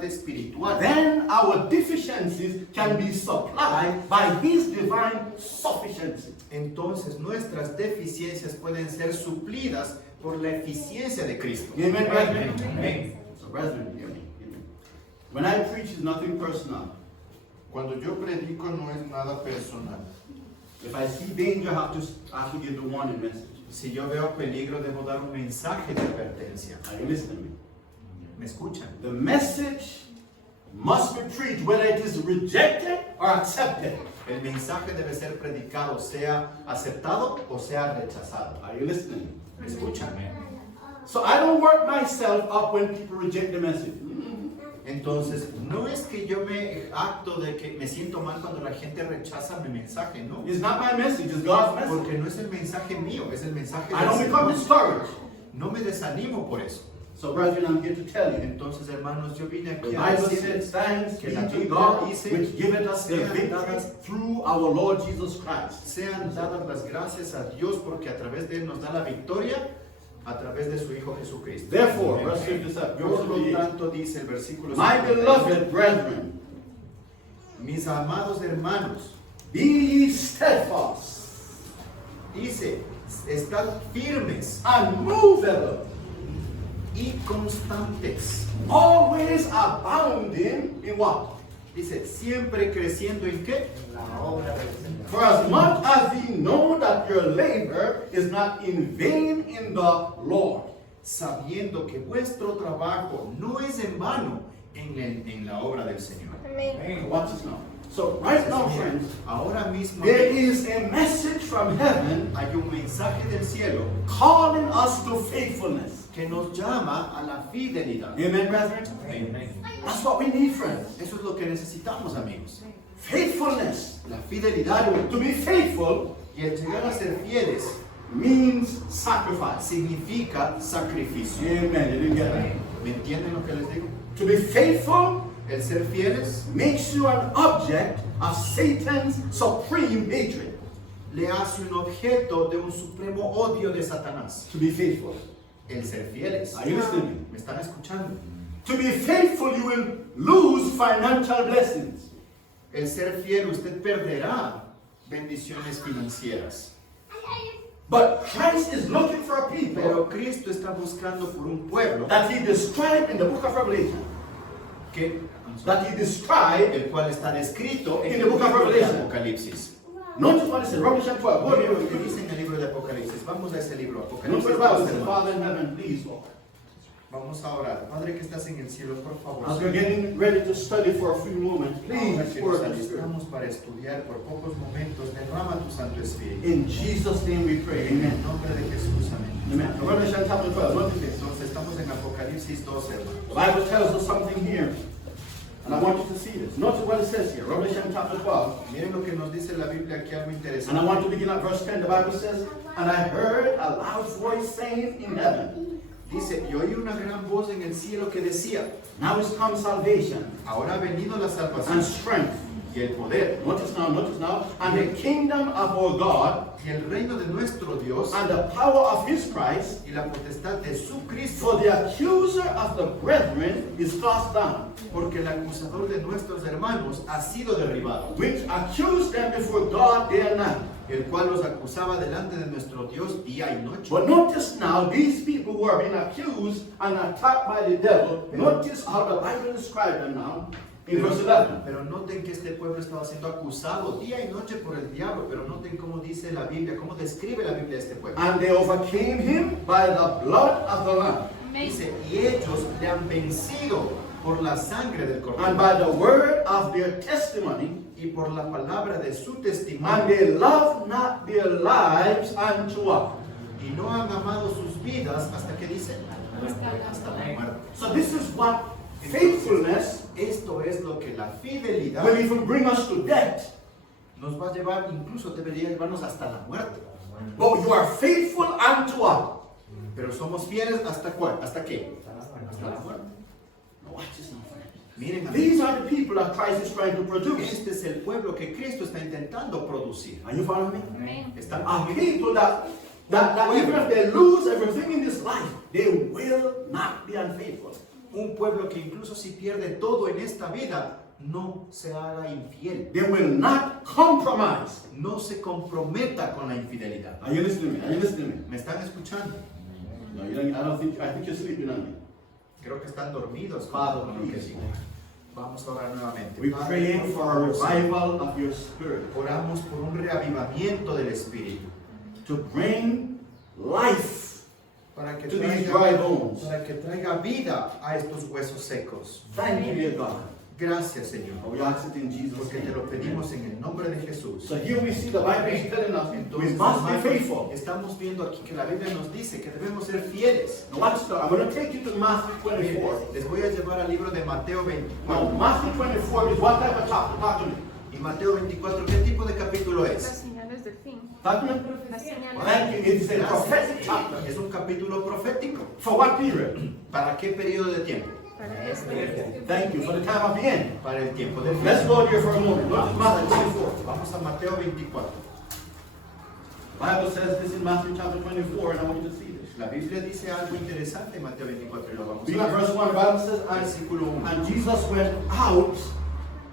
necesidad espiritual, then our deficiencies can be supplied by His divine sufficiency. entonces nuestras deficiencias pueden ser suplidas por la eficiencia de Cristo. Amen, brethren? Amén. So, brethren, hear me. When I preach, it's nothing personal. Cuando yo predico no es nada personal. If I see danger, I have to give the warning message. Si yo veo peligro, debo dar un mensaje de advertencia. Are you listening to me? ¿Me escuchan? The message must be preached whether it is rejected or accepted. El mensaje debe ser predicado, sea aceptado o sea rechazado. Are you listening? ¿Me escuchan? So I don't work myself up when people reject the message. Entonces, no es que yo me acto de que me siento mal cuando la gente rechaza mi mensaje, no. It's not my message, it's God's message. Porque no es el mensaje mío, es el mensaje I don't del become Señor. discouraged. No me desanimo por eso. So, brethren, I'm here to tell you. Entonces, hermanos, yo vine The aquí a Bible decirles says, thanks que be la to Biblia God, dice, which giveth us the sean victory dadas- through our Lord Jesus Christ. sean dadas las gracias a Dios porque a través de Él nos da la victoria a través de su Hijo Jesucristo. Therefore, Amén. verse 57, Por lo 58, tanto, dice el versículo my 58, beloved brethren, mis amados hermanos, be ye steadfast, dice, estad firmes unmovable, y constantes. always abounding in what? Dice, siempre creciendo en qué? For as much as ye know that your labor is not in vain in the Lord. Sabiendo que vuestro trabajo no es en vano en la obra del Señor. Watch this now. So right now, friends, Ahora mismo there is a message from heaven hay un mensaje del cielo calling us to faithfulness. que nos llama a la fidelidad. Amen, brethren? That's what we need, friends. Eso es lo que necesitamos, amigos. Faithfulness. La fidelidad To be faithful y el llegar a ser fieles means sacrifice. significa sacrificio. Amen. You didn't get that? ¿Me entienden lo que les digo? To be faithful El ser fieles makes you an object of Satan's supreme hatred. le hace un objeto de un supremo odio de Satanás. To be faithful. El ser fieles. Are you listening? ¿Me están escuchando? To be faithful, you will lose financial blessings. El ser fiel, usted perderá bendiciones financieras. But Christ is looking for a people Pero Cristo está buscando por un pueblo that He described in the book of Revelation. que, That He described. el cual está descrito en In el the book of libro de Revelation. Apocalipsis. Notice what it says, Revelation 12. Go Mire lo que ahead. dice en el libro de Apocalipsis. Vamos a ese libro, Notice Apocalipsis. what the Bible says, 12. Father in heaven, please, Lord. Vamos a orar. Padre que estás en el cielo, por favor. As we're getting ready to study for a few moments, please, Ahora que pour nos out the Spirit. alistamos para estudiar por pocos momentos, derrama tu Santo Espíritu. In Jesus' name we pray. En el Amen. nombre de Jesús, amén. Amen. Revelation chapter 12. Notice this. Entonces estamos en Apocalipsis 12, hermano. The Bible tells us something here. And I want you to see this. Notice what it says here. Revelation chapter 12. Miren lo que nos dice la Biblia aquí, algo And I interesante. want to begin at verse 10. The Bible says, and I heard a loud voice saying in heaven, Dice, y oí una gran voz en el cielo que decía, now is come salvation ahora ha venido la salvación and strength. y el poder Notice now. And the kingdom of our God y el reino de nuestro Dios and the power of his Christ. y la potestad de su Cristo, For the accuser of the brethren is cast down, porque el acusador de nuestros hermanos ha sido derribado, which accused them before God day and night. el cual los acusaba delante de nuestro Dios día y noche. But notice now, these people who are being accused and attacked by the devil, notice how the Bible describes them now in verse 11. Pero noten que este pueblo estaba siendo acusado día y noche por el diablo, pero noten cómo dice la Biblia, cómo describe la Biblia a este pueblo. And they overcame him by the blood of the Lamb Dice, y ellos le han vencido por la sangre del and Cordero by the word of their testimony, y por la palabra de su and testimonio, they loved not their lives unto what? y no han amado sus vidas hasta que dice, hasta la muerte. So this is what faithfulness Esto es lo que la fidelidad will even bring us to death. nos va a llevar, incluso debería llevarnos hasta la muerte. But you are faithful unto what? Pero somos fieles hasta cuál, hasta qué, hasta la muerte. Now watch this now, friends. Miren, These are the people that Christ is trying to produce. este es el pueblo que Cristo está intentando producir. Are you following me? Están Are people that even if they lose everything in this life, they will not be unfaithful. Un pueblo que incluso si pierde todo en esta vida, no se haga infiel. They will not compromise. No se comprometa con la infidelidad. Are you listening to me? Are you listening to me? ¿Me están escuchando? No, you don't, I think you're sleeping on me. Creo que están dormidos. Father, con lo que please. digo. Vamos a orar nuevamente. We Padre, pray por for a favor, revival of your spirit oramos por un reavivamiento del Espíritu. to bring life Para que to these dry traiga, bones. para que traiga vida a estos huesos secos. Thank you, dear God. Gracias, Señor. We ask it in Jesus' Porque te name. lo pedimos en el nombre de Jesús. So here we see the Bible is telling us we Entonces, must be hermanos, faithful. estamos viendo aquí que la Biblia nos dice que debemos ser fieles. Now watch this. I'm going to take you to Matthew 24. Les voy a llevar al libro de Mateo Now 24. Matthew 24 is what type of chapter? Talk to me. Y Mateo 24, ¿qué tipo de capítulo Las es? señales del fin. Talk to me. Las señales. Thank you. It's a prophetic Gracias. chapter. Es un capítulo profético. For what period? ¿Para qué periodo de tiempo? Para este. Thank you. For the time of the end. Para el tiempo del Let's fin. go there for a moment. Look at Matthew 24. Vamos a Mateo 24. The Bible says this in Matthew chapter 24, and I want you to see this. La Biblia dice algo interesante en Mateo 24 y lo vamos Begin a at ver. verse 1. The Bible says, Versículo 1. and Jesus went out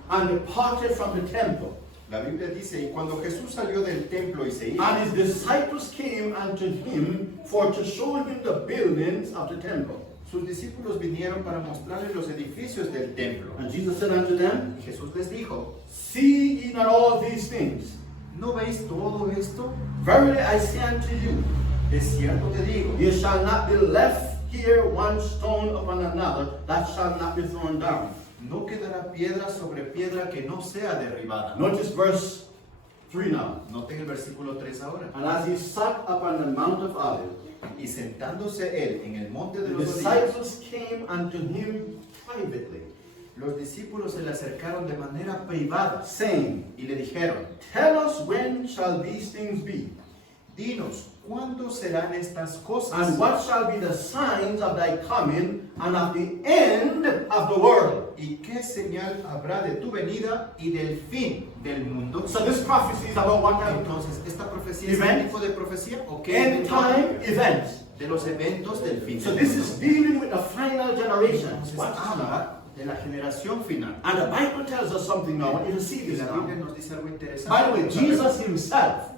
and departed from the temple. La Biblia dice, y cuando Jesús salió del templo y se iba, And his disciples came unto him for to show him the buildings of the temple. sus discípulos vinieron para mostrarle los edificios del templo. And Jesus said unto them, Y Jesús les dijo, see ye not all these things? ¿no veis todo esto? Verily I say unto you, Es cierto te digo, there shall not be left here one stone upon another that shall not be thrown down. no quedará piedra sobre piedra que no sea derribada. Notice verse 3 now. Noten el versículo 3 ahora. And as he sat upon the Mount of Olives, Y sentándose él en el monte de the los olivos, disciples came unto him privately, los discípulos se le acercaron de manera privada saying, y le dijeron, tell us when shall these things be? dinos, ¿cuándo serán estas cosas? And what shall be the signs of thy coming and of the end of the world? ¿Y qué señal habrá de tu venida y del fin del mundo? So this prophecy is about what type of Entonces, ¿esta profecía es Event. un tipo de profecía o qué? end time events. De los eventos del fin So del this mundo. is dealing with the final generation. Entonces, Watch this now. habla de la generación final. And the Bible tells us something now. I want you to see Y this la now. Biblia nos dice algo interesante. By the way, Vamos a ver. Jesus himself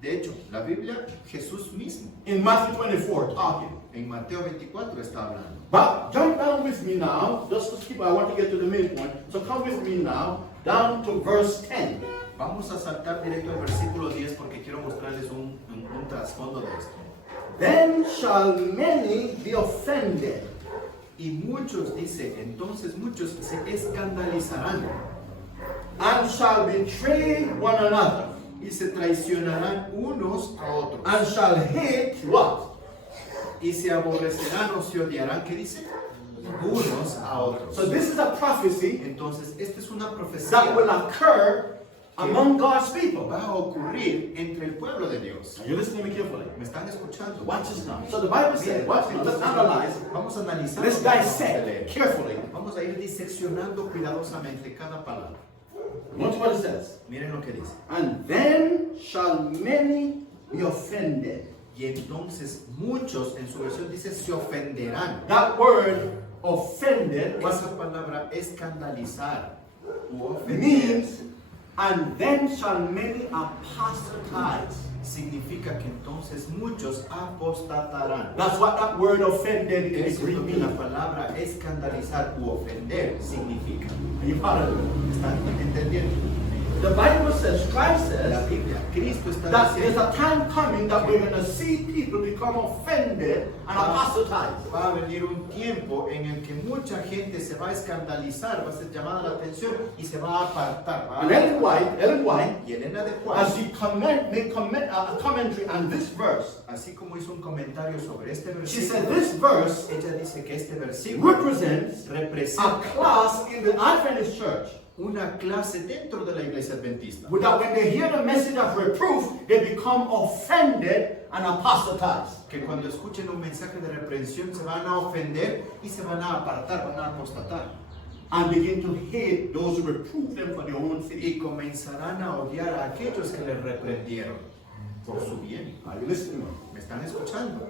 De hecho, la Biblia, Jesús mismo, in Matthew 24 talking. en Mateo 24 está hablando. But jump down with me now, just to skip, I want to get to the midpoint. So come with me now, down to verse 10. Vamos a saltar directo al versículo 10 porque quiero mostrarles un trasfondo de esto. Then shall many be offended, Y muchos, dice, entonces muchos se escandalizarán and shall betray one another, y se traicionarán unos a otros. and shall hate what? Y se aborrecerán o se odiarán, ¿qué dice? Unos a otros. So this is a prophecy Entonces, esta es una that profecía will occur among God's people. va a ocurrir entre el pueblo de Dios. Now you're listening to me carefully. ¿Me están escuchando? Watch this now. So the Bible says, watch now, let's analyze, Vamos a analizar. let's lo que vamos a dissect leer. carefully. Vamos a ir diseccionando cuidadosamente cada palabra. Notice what it says. Miren lo que dice. And then shall many be offended. Y entonces muchos, en su versión dice, se ofenderán. That word offended Esa palabra escandalizar u ofender means, and then shall many apostatize. significa que entonces muchos apostatarán. That's what that word offended in the Eso es Greek lo que la means. palabra escandalizar u ofender significa. Are you following me? ¿Están entendiendo? The Bible says, Christ La says, Biblia, Cristo está that there's diciendo a time coming that we're going to see people become offended and apostatize. va a venir un tiempo en el que mucha gente se va a escandalizar, va a ser llamada la atención y se va a apartar. And Ellen White, Y Elena de as Juárez, she made a commentary on this verse, así como hizo un comentario sobre este she said versículo, this verse ella dice que este versículo represents a representa class in the Adventist church. una clase dentro de la iglesia adventista. That when they hear the message of reproof, they become offended and apostatize. Que cuando escuchen un mensaje de reprensión se van a ofender y se van a apartar, van a apostatar. And begin to hate those who reprove them for their own sake. Y comenzarán a odiar a aquellos que les reprendieron por su bien. Are you listening? ¿Me están escuchando?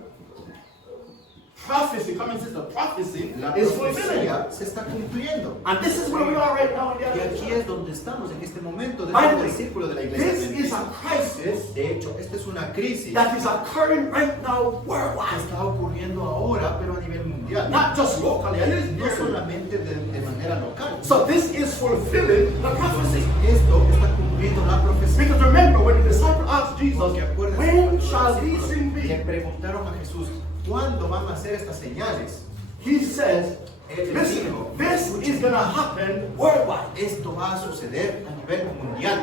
prophecy, come and sister, prophecy La is fulfilling. profecía se está cumpliendo. And this is where we are right now in the Y other aquí es donde estamos en este momento, By dentro the del way, círculo de la iglesia this is adventista. a crisis De hecho, esta es una crisis that is occurring right now que worldwide. está ocurriendo ahora, pero a nivel mundial. Not just locally, it is No here. solamente de manera local. So this is fulfilling the prophecy. Entonces, esto está cumpliendo la profecía. Because remember, when the disciples asked Jesus, Porque acuérdense, when cuando shall los these discípulos things le be? preguntaron a Jesús, ¿cuándo van a hacer estas señales? He says, Él les listen, dijo, this is going to happen worldwide. esto va a suceder a nivel mundial.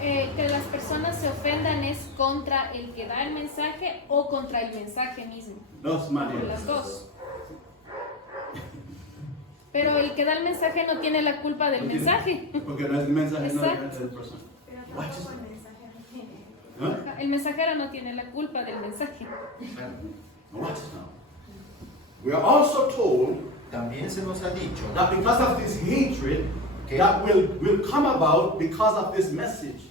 Que las personas se ofendan es contra el que da el mensaje o contra el mensaje mismo. Dos maneras. Las dos. Pero el que da el mensaje no tiene la culpa del mensaje. Porque no es el mensaje, no es Exacto. el persona. Pero tampoco el mensaje no tiene. Huh? El mensajero no tiene la culpa del mensaje. Watch this now. We are also told También se nos ha dicho that because of this hatred that will come about because of this message,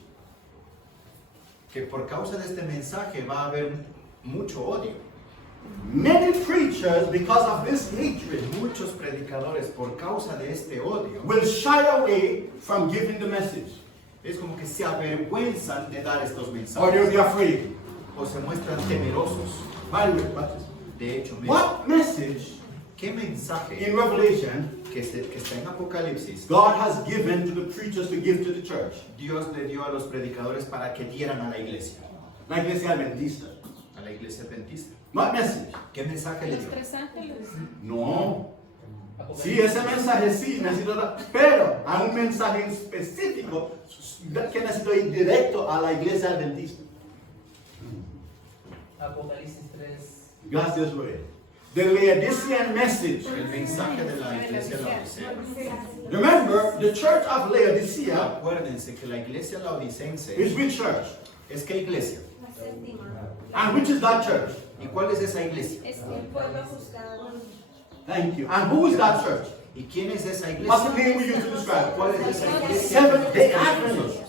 que por causa de este mensaje va a haber mucho odio. many preachers, because of this hatred, Muchos predicadores por causa de este odio will shy away from giving the message. es como que se avergüenzan de dar estos Or they'll mensajes be afraid. o se muestran temerosos. By the way, watch this. De hecho, What message ¿qué mensaje in Revelation que está en Apocalipsis God has given to the preachers to give to the church? Dios le dio a los predicadores para que dieran a la iglesia? La iglesia adventista. A la iglesia adventista. What message? ¿Qué mensaje le Los dio? 3 ángeles. No. Sí, ese mensaje sí necesito, pero hay un mensaje específico que necesito ir directo a la iglesia adventista. Apocalipsis 3. Gracias, Rey. The Laodicean message. El mensaje de la iglesia laodicense. Remember, the church of Laodicea Acuérdense que la iglesia laodicense is which church? es qué iglesia. La séptima. And which is that church? ¿Y cuál es esa iglesia? Es El pueblo juzgado. Thank you. And who is that church? ¿Y quién es esa What's the iglesia? name we use to describe? ¿Cuál es esa iglesia? Seventh-day Adventist.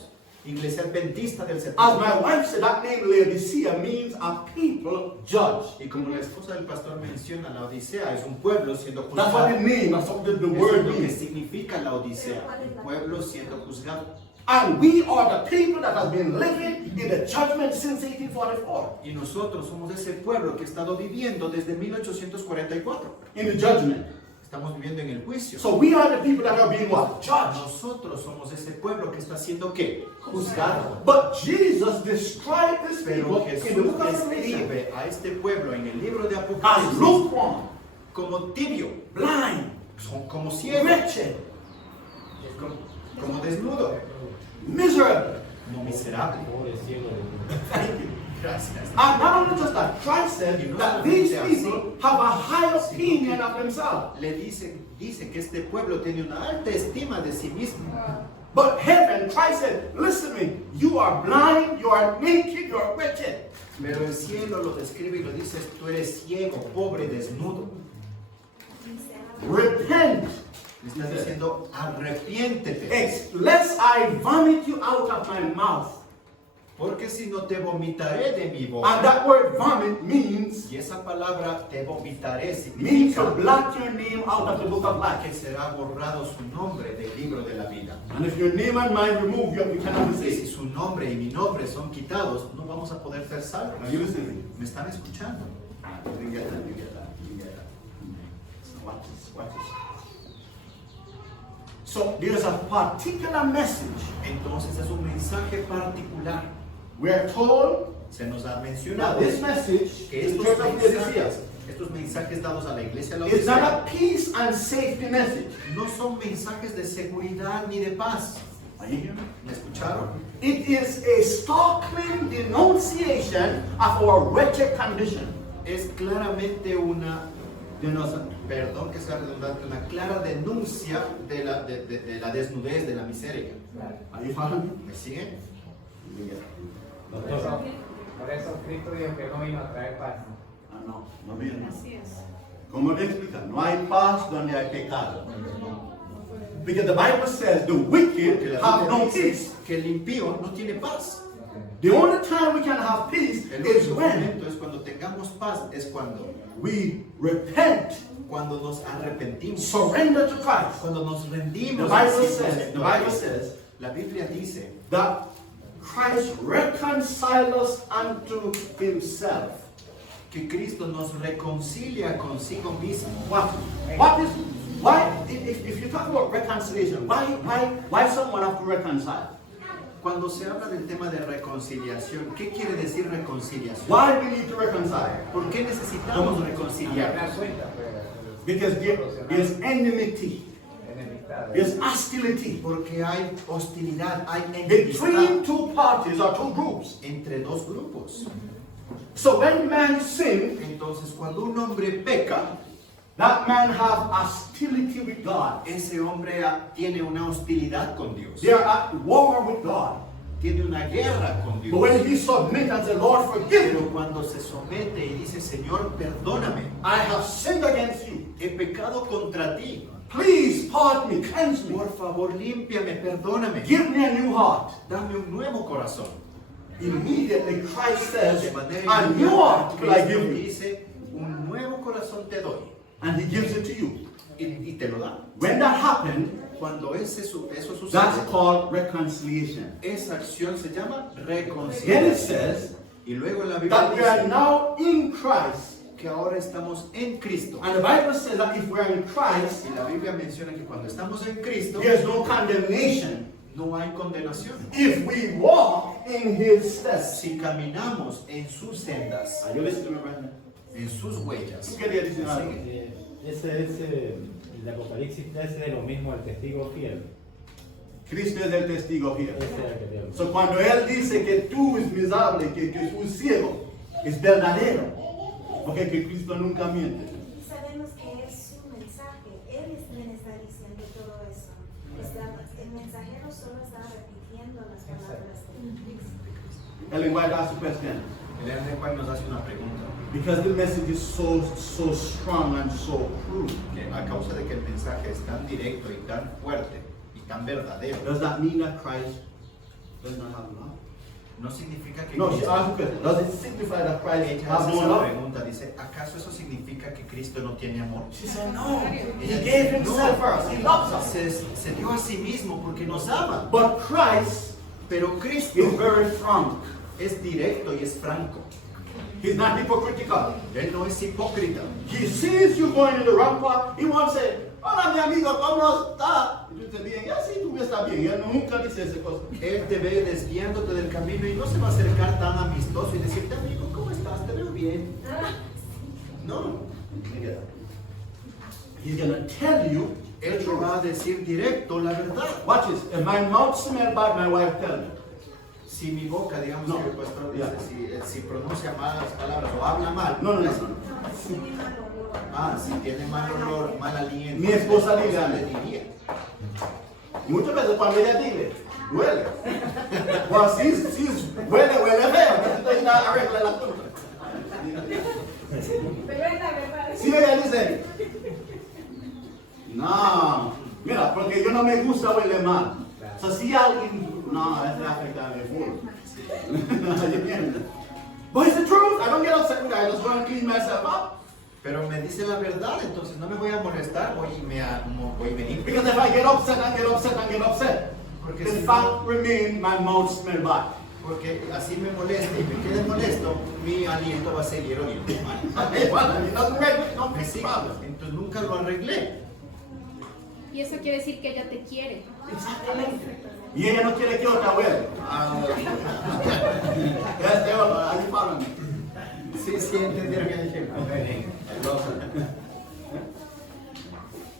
Iglesia adventista del As séptimo. my wife said, that name Laodicea means a people judged. Y como la esposa del pastor menciona, la Odisea es un pueblo siendo That's what it juzgado. means. That's what the Eso es word lo que means. significa la Odisea, un pueblo siendo juzgado. And we are the people that has been living in the judgment since 1844. Y nosotros somos ese pueblo que ha estado viviendo desde 1844. In the judgment. Estamos viviendo en el juicio. So we are the people that are being what? Judged. Nosotros somos ese pueblo que está siendo ¿qué? Juzgado. But Jesus described this people Pero in the Jesús book of Revelation describe a este pueblo en el libro de as Apocalipsis lukewarm, como tibio, blind, son como ciego, wretched, como desnudo, miserable. como miserable. Thank you. Gracias. And not only just that, Christ said that these people have a high opinion of themselves. Le dice que este pueblo tiene una alta estima de sí mismo. But heaven, Christ said, listen to me, you are blind, you are naked, you are wretched. Pero el cielo lo describe y lo dice, tú eres ciego, pobre, desnudo. Repent, Le está diciendo, arrepiéntete, lest I vomit you out of my mouth. porque si no te vomitaré de mi And boca. that word vomit means Y esa palabra te vomitaré means to significa blot your name out of the book of life. que será borrado su nombre del libro de la vida. And if your name and mine remove you, we cannot be Y si saved. su nombre y mi nombre son quitados, no vamos a poder ser salvos. Are you listening? ¿Me están escuchando? You get that, you get that, you get that. So watch this, watch this. So there's a particular message. Entonces es un mensaje particular. We are told Se nos ha that mencionado this message que is the church of Laodicea. estos mensajes dados a la iglesia It's not laodicea a peace and safety message. no son mensajes de seguridad ni de paz. Are you hearing me? ¿Me escucharon? It is a startling denunciation of our wretched condition. Es claramente perdón que sea redundante, una clara denuncia de la desnudez, de la miseria. Are you following? ¿Me siguen? Por eso Cristo dijo que no vino a traer paz. Ah, no, no viene. Así es. ¿Cómo le explica? No hay paz donde hay pecado. Because the Bible says the Porque wicked la have Biblia no dice peace. que el impío no tiene paz. The only time we can have peace El is único when momento es cuando tengamos paz, es cuando we repent, nos arrepentimos, surrender to Christ. cuando nos The rendimos. Bible says La Biblia dice that Christ reconciled us unto himself. que Cristo nos reconcilia consigo mismo. Why, if you talk about reconciliation, why someone have to reconcile? Cuando se habla del tema de reconciliación, ¿qué quiere decir reconciliación? Why we need to reconcile? ¿Por qué necesitamos Me reconciliar? das cuenta, pues, Because there's enmity, enemistad. there's hostility Porque hay hostilidad, hay between enemistad two parties or two groups. entre dos grupos. So when man sins, Entonces, cuando un hombre peca, that man have hostility with God. ese hombre tiene una hostilidad con Dios. They are at war with God. Tiene una guerra con But when Dios. he submits and says, Lord, forgive Pero me, cuando se somete y dice, Señor, perdóname, I have sinned against you. he pecado contra ti. Please pardon me, cleanse me. Por favor, límpiame, perdóname. Give me a new heart. Dame un nuevo corazón. Immediately Christ says, De manera a new heart will I Cristo give you. dice, un nuevo corazón te doy. And he gives it to you. Y te lo da. When that happened, Cuando eso sucede, that's called reconciliation. esa acción se llama Then it reconciliación. says Y luego en la Biblia that we are dice now in Christ. que ahora estamos en Cristo. And the Bible says that if we are in Christ, Y la Biblia menciona que cuando estamos en Cristo, there's no condemnation. no hay condenación. If we walk in his steps. Si caminamos en sus sendas, Are you listening to me right now? en sus huellas. ¿Qué quería decir algo? Ese es el de Apocalipsis 13 de lo mismo al testigo fiel. Cristo es el testigo fiel. Ese es el que tengo. So, cuando él dice que tú es miserable, que tú es ciego, es verdadero. Porque que Cristo nunca miente. Y sabemos que es su mensaje. Él es quien está diciendo todo eso. El mensajero solo está repitiendo las palabras de Cristo. Ellen White asked a question. Ellen White nos hace una pregunta. Because the message is so strong and so true. Que a causa de que el mensaje es tan directo y tan fuerte y tan verdadero, Does that mean that Christ does not have love? no significa que No, she Cristo... asked a question. Does it signify that Christ Ella has hace no esa love? pregunta, dice, ¿acaso eso significa que Cristo no tiene amor? She said, no. He Ella gave dice, himself "No, first. He loves us. se dio a sí mismo porque nos ama. But Christ Pero Cristo is very frank. es directo y es franco. He's not hypocritical. Él no es hipócrita. He sees you going in the wrong path. He won't say, hola mi amigo, ¿cómo está? Y tú te dices, ya sí, tú estás bien. Él nunca dice esa cosa. Él te ve desviándote del camino y no se va a acercar tan amistoso y decirte, amigo, ¿cómo estás? Te veo bien. No. He's going to tell you the Él te truth. va a decir directo la verdad. Watch this. If my mouth smells bad, my wife tells me. Si mi boca, digamos No. que el pastor dice, Ya. si pronuncia malas palabras o habla mal, No. Tiene mal olor. si tiene mal olor, mal aliento, Mi esposa diga, le diría. Muchas veces cuando ella dice, huele. Well, si huele feo. Entonces ya arregla la cosa. Pero es la verdad. Si ella dice, no, mira, porque yo no me gusta huele mal. O sea, si alguien, no, es de África de full. But it's the truth. I don't get upset with that. I just want to clean myself up. Pero me dice la verdad, entonces no me voy a molestar, voy y me limpio. Because if I get upset, Porque the si no- fact remains my mouth smell bad. Porque así me molesta y me quede molesto, mi aliento va a seguir oliendo mal. It doesn't make no Me big sigue, problem. entonces nunca lo arreglé. Y eso quiere decir que ella te quiere. Y ella no quiere que otra huele. Yes, they are you following me? Sí, entendieron el ejemplo.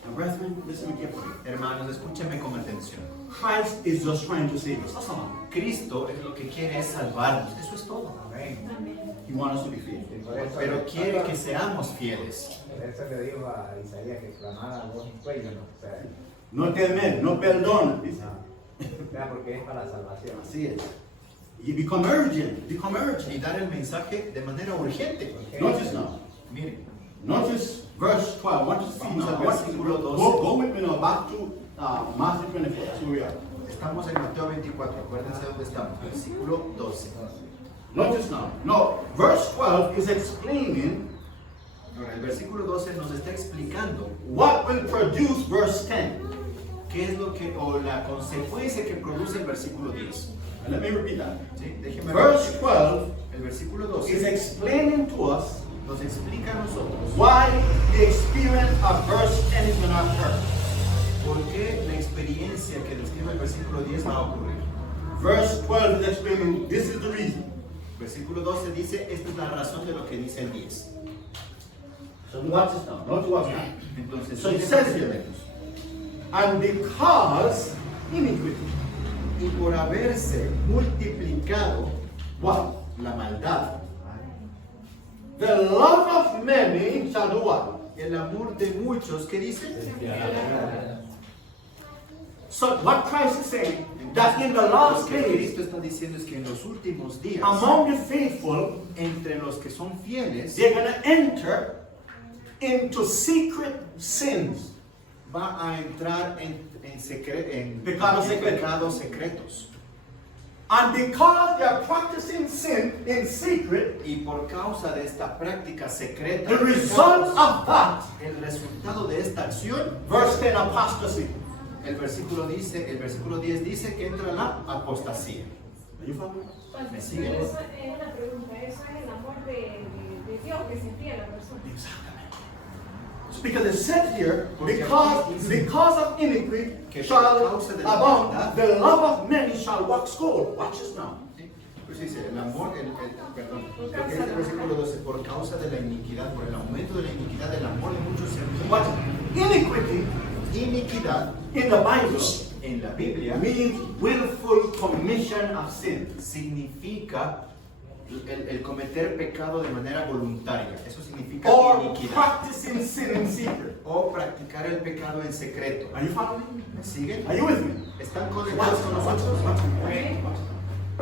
Now, brethren, listen carefully. Hermanos, escúchenme con atención. Christ is just trying to save us. That's all. Cristo es lo que quiere es salvarnos, eso es todo. He wants us to be faithful. Y por eso Pero quiere que seamos fieles. Por eso le dijo a Isaías que clamara a voz en cuello, ¿no? O sea, No temer, no perdona. Dice. o sea, porque es para la salvación. Así es. You become urgent. Become Y urgent. dar el mensaje de manera urgente. Notice now. Miren, Notice verse 12. I want you to see Vamos now. al versículo 12. Go with me now back to Matthew 24. That's where we are. Estamos en Mateo 24, acuérdense dónde estamos, versículo 12. Notice now. No, verse 12 is explaining Ahora, el versículo 12 nos está explicando what will produce verse 10. qué es lo que, o la consecuencia que produce el versículo 10. And let me repeat that. ¿Sí? Déjenme Verse repetir. 12 El versículo is 12 explaining to us nos explica a nosotros why the experience of verse 10 is going to occur. por qué la experiencia que describe el versículo 10 va a ocurrir. Verse 12 is explaining this is the reason. Versículo 12 dice, esta es la razón de lo que dice el 10. So watch this now. Notice what's now. Entonces, So it miren says los here, elementos. and because iniquity, Y por haberse multiplicado what? la maldad, The love of many shall do what? el amor de muchos, ¿qué dice? So what Christ is saying, that in the last Lo que days, Cristo está diciendo es que en los últimos días, among the faithful, entre los que son fieles, they're going to enter into secret sins. va a entrar en Pecados secretos. pecados secretos. And because they are practicing sin in secret, Y por causa de esta práctica secreta, the de result pecados, of that, el resultado de esta acción, verse 10, apostasy. el versículo 10 dice que entra la apostasía. Are you following? ¿Me siguen? Pero eso es una pregunta, eso es el amor de Dios que sentía la persona. Because it said here, Porque because of iniquity que por shall causa de la abound, maldad, the love of many shall wax cold. Watch this now. ¿sí? Pues dice, el amor, perdón, lo que dice el versículo 12, por causa de la iniquidad, por el aumento de la iniquidad, el amor de muchos se What? enfría. Iniquity Iniquidad in the Bible en la Biblia means willful commission of sin. significa el cometer pecado de manera voluntaria. Eso significa Or iniquidad. practicing sin in secret. O practicar el pecado en secreto. Are you following? ¿Me siguen? Are you with me? ¿Están conectados con nosotros?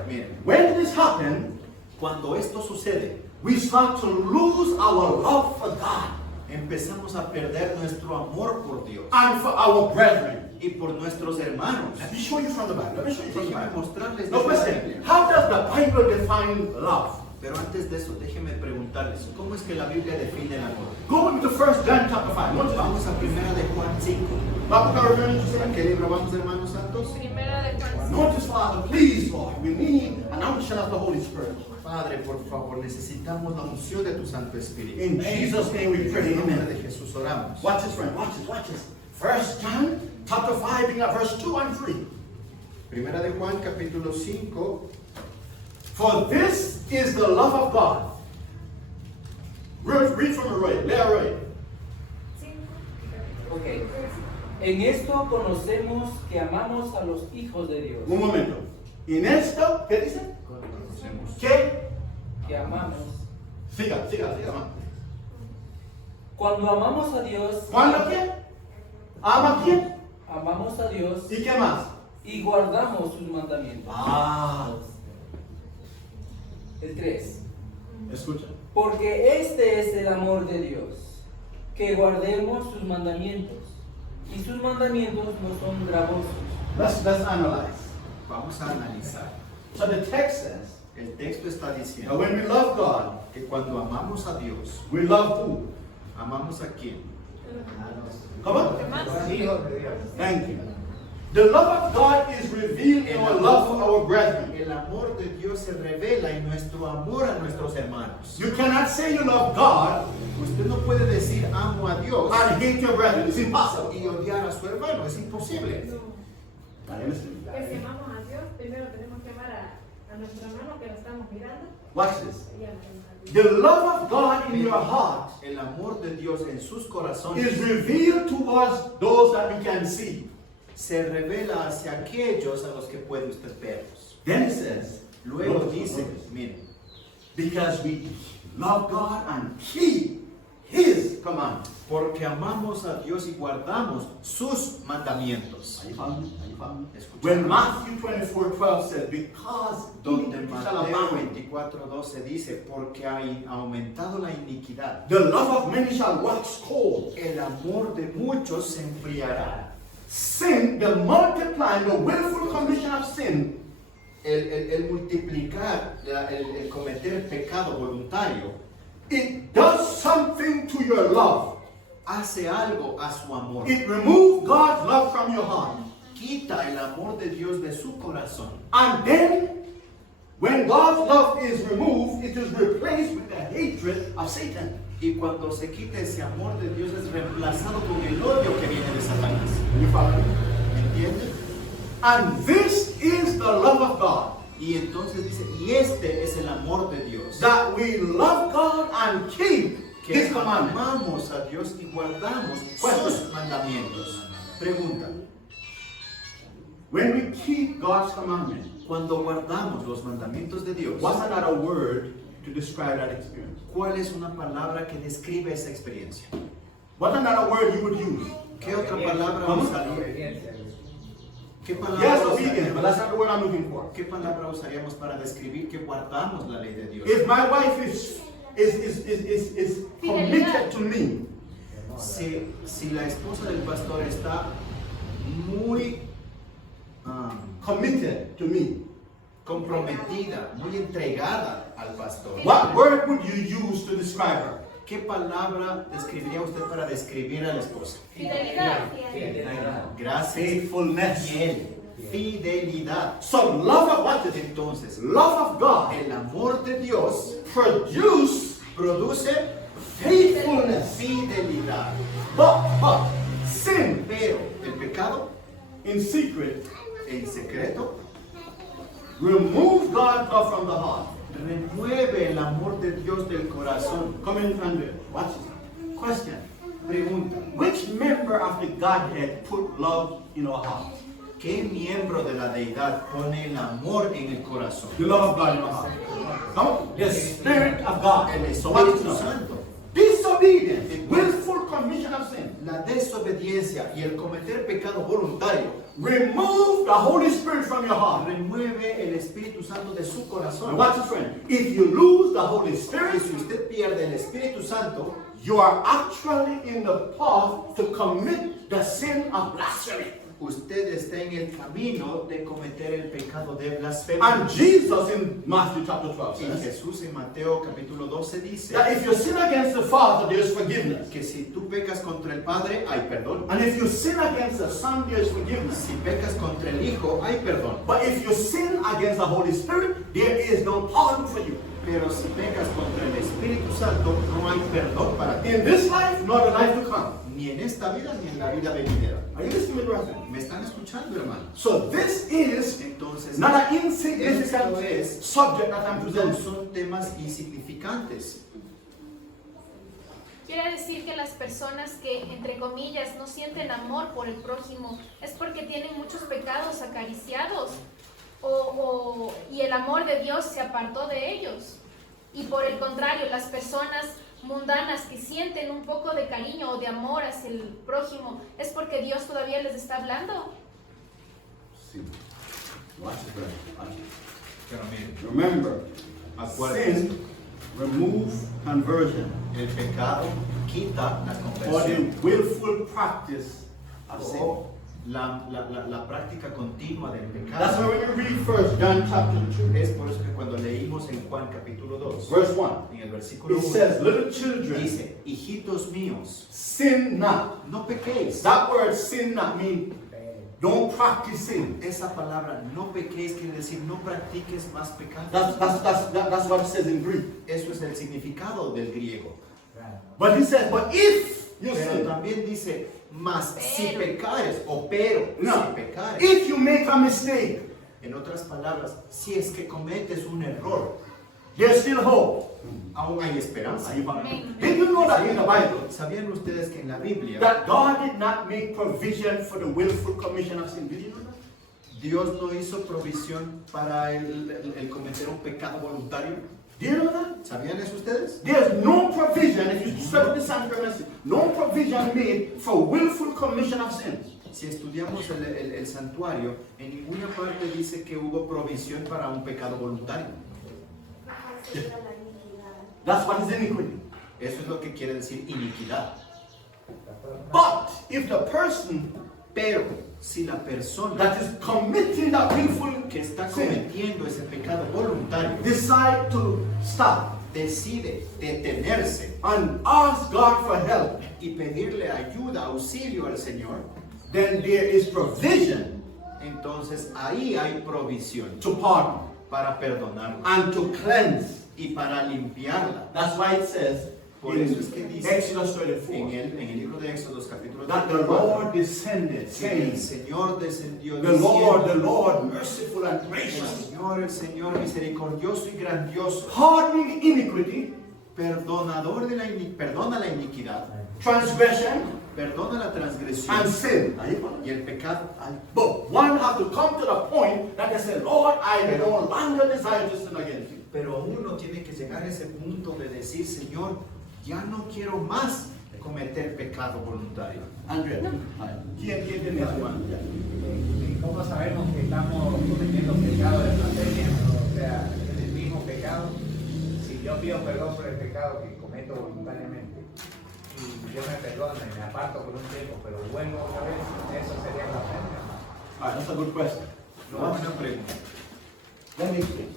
Miren, When this happens, cuando esto sucede, we start to lose our love for God empezamos a perder nuestro amor por Dios and for our brethren. y por nuestros hermanos. Let me show you from the Bible. Let me show you from the Déjenme Bible. mostrarles No desde la question. Biblia. How does the Bible define love? Pero antes de eso, déjenme preguntarles, ¿cómo es que la Biblia define el amor? Go to 1 John chapter 5. Notice Vamos a primera de Juan 5. ¿A qué libro vamos, hermanos santos? Primera de Juan. Notice, Father, please, Lord, we need an unction of the Holy Spirit. Padre, por favor, necesitamos la unción de tu Santo Espíritu. In Jesus' name we En pray. el nombre de Amen. Jesús oramos. Watch this, friend. Watch this. Watch this. 1 John chapter 5, beginning at verse 2 and 3. Primera de Juan, capítulo 5. For this is the love of God. Read from the right. Leroy. Ok. En esto conocemos que amamos a los hijos de Dios. Un momento. En esto, ¿qué dice? ¿Qué? Que amamos. Siga, man. Cuando amamos a Dios, ¿Cuándo quién? ¿Ama quién? amamos a Dios ¿Y qué más? y guardamos sus mandamientos. Ah, El 3. escucha. Porque este es el amor de Dios, que guardemos sus mandamientos. Y sus mandamientos no son gravosos. Let's analyze. Vamos a analizar. So the text says El texto está that diciendo when we love God, que cuando amamos a Dios, we love who? ¿amamos a quién? Come on. Hijos de Dios. Thank you. The love of God is revealed in our love for our brethren. El amor de Dios se revela en nuestro amor a nuestros hermanos. You cannot say you love God Usted no puede decir amo a Dios and hate your brethren. It's impossible. y odiar a su hermano, es imposible. Are you listening? Que si amamos a Dios, primero tenemos que amar a nuestro hermano que lo estamos mirando. Watch this. Y a la The love of God in your heart El amor de Dios en sus is corazones revealed towards those that we can see. se revela hacia aquellos a los que puede usted verlos. Then it says, Luego dice, miren, because we love God and keep His commandments. porque amamos a Dios y guardamos sus mandamientos. Are you following me? Are you following me? Escucha. When Matthew 24:12 says, because Donde iniquity shall Mateo abound, 24:12 dice, porque ha aumentado la iniquidad, the love of many shall wax cold. el amor de muchos se enfriará. sin, the multiplying, the willful commission of sin, el multiplicar, el cometer pecado voluntario, it does something to your love. hace algo a su amor. It removes God's love from your heart. Quita el amor de Dios de su corazón. And then, when God's love is removed, it is replaced with the hatred of Satan. Y cuando se quita ese amor de Dios es reemplazado con el odio que viene de Satanás. You follow me? ¿Me entiendes? And this is the love of God. Y entonces dice, y este es el amor de Dios. That we love God and keep Que His commandments. amamos a Dios y guardamos Question. sus mandamientos. Pregunta, When we keep God's commandments, cuando guardamos los mandamientos de Dios, what's another word to describe that experience? ¿cuál es una palabra que describe esa experiencia? What another word you would use? ¿Qué otra palabra ¿Cómo? usaríamos? Obediencia. ¿Qué palabra Yes, obedience, but usaríamos? that's not the word I'm looking for. ¿Qué palabra usaríamos para describir que guardamos la ley de Dios? If my wife is committed to me, Si la esposa del pastor está muy committed to me, comprometida, muy entregada al pastor, what word would you use to describe her? ¿qué palabra describiría usted para describir a la esposa? Fidelidad. Fidelidad. Gracias. Faithfulness. Fiel. Fidelidad. So love of what is it? Entonces, Love of God el amor de Dios produce faithfulness. fidelidad. But sin Pero el pecado in secret en secreto removes God's love from the heart. remueve el amor de Dios del corazón. Come in and watch it. Question. Pregunta, Which member of the Godhead put love in our heart? ¿qué miembro de la deidad pone el amor en el corazón? The love of God in our heart. Come on. The Spirit of God. El So what is Espíritu love? Santo. Disobedience, willful commission of sin, La desobediencia y el cometer pecado voluntario remove the Holy Spirit from your heart. remueve el Espíritu Santo de su And corazón. watch it, friend. If you lose the Holy Y Spirit, si usted pierde el Espíritu Santo, you are actually in the path to commit the sin of blasphemy. usted está en el camino de cometer el pecado de blasfemia. And Jesus in Matthew chapter 12 Y says Jesús en Mateo capítulo 12 dice that if you sin against the Father, there is forgiveness. que si tú pecas contra el Padre, hay perdón. And if you sin against the Son, there is forgiveness. Si pecas contra el Hijo, hay perdón. But if you sin against the Holy Spirit, there is no pardon for you. Pero si pecas contra el Espíritu Santo, no hay perdón para ti. In this life, nor the life to come. Ni en esta vida, ni en la vida venidera. Are you listening, brethren? ¿Me están escuchando, hermano? So this is Entonces, not an insignificant esto es- subject that I'm no presenting. son temas insignificantes. Quiere decir que las personas que, entre comillas, no sienten amor por el prójimo es porque tienen muchos pecados acariciados y el amor de Dios se apartó de ellos. Y por el contrario, las personas mundanas que sienten un poco de cariño o de amor hacia el prójimo es porque Dios todavía les está hablando. See. Watch it, brethren. Watch it. Pero miren, Remember, acuérdense, sin removes conversion el pecado quita la or the conversión willful practice of sin. o la práctica continua del That's pecado. why when you read 1 John chapter 2, Es por eso que cuando leímos en Juan capítulo 2, verse 1, en el versículo it 1, says, little children, dice, hijitos míos, sin not. no pequéis. That word sin not means don't practice sin. Esa palabra no pequéis quiere decir no practiques más pecado. That's what it says in Greek. Eso es el significado del griego. But he says, but if you Pero sin, también dice, mas si pecares, o pero, No. si pecares. if you make a mistake, En otras palabras, si es que cometes un error, there's still hope. aún hay esperanza. Amén. Did you know that in the Bible, ¿Sabían ustedes que en la Biblia that God did not make provision for the willful commission of sin? Did you know that? Dios no hizo provisión para el cometer un pecado voluntario? Do you know that? ¿Sabían eso ustedes? There's no provision, if you study the sanctuary message, no provision made for willful commission of sins. Si estudiamos el santuario, en ninguna parte dice que hubo provisión para un pecado voluntario. Sería la iniquidad. That's what is iniquity. Eso es lo que quiere decir iniquidad. But if the person Pero si la persona that is committing that willful que está sin cometiendo ese pecado voluntario decide to stop decide detenerse and ask God for help, y pedirle ayuda, auxilio al Señor, then there is provision entonces ahí hay provisión to pardon para perdonarla and to cleanse. y para limpiarla. That's why it says Por in eso es que dice Exodus 34 en el libro de Éxodos capítulo that the 34 Lord descended, que el saying, Señor descendió the diciendo, Lord, merciful and el gracious, Señor misericordioso y grandioso, pardoning iniquity, perdonador de perdona la iniquidad, transgression, perdona la transgresión and sin. Are you following? y el pecado. But one has to come to the point that they say, Lord, I no longer desire to sin against you. Pero uno tiene que llegar a ese punto de decir, Señor, ya no quiero más cometer pecado voluntario. Andrea, ¿quién tiene eso? ¿Y cómo sabemos que estamos cometiendo pecado de blasfemia? O sea, es el mismo pecado. Si yo pido perdón por el pecado que cometo voluntariamente y Dios me perdona y me aparto por un tiempo, pero vuelvo otra vez, eso sería blasfemia. All right, that's a good question. No es una pregunta. Let me explain.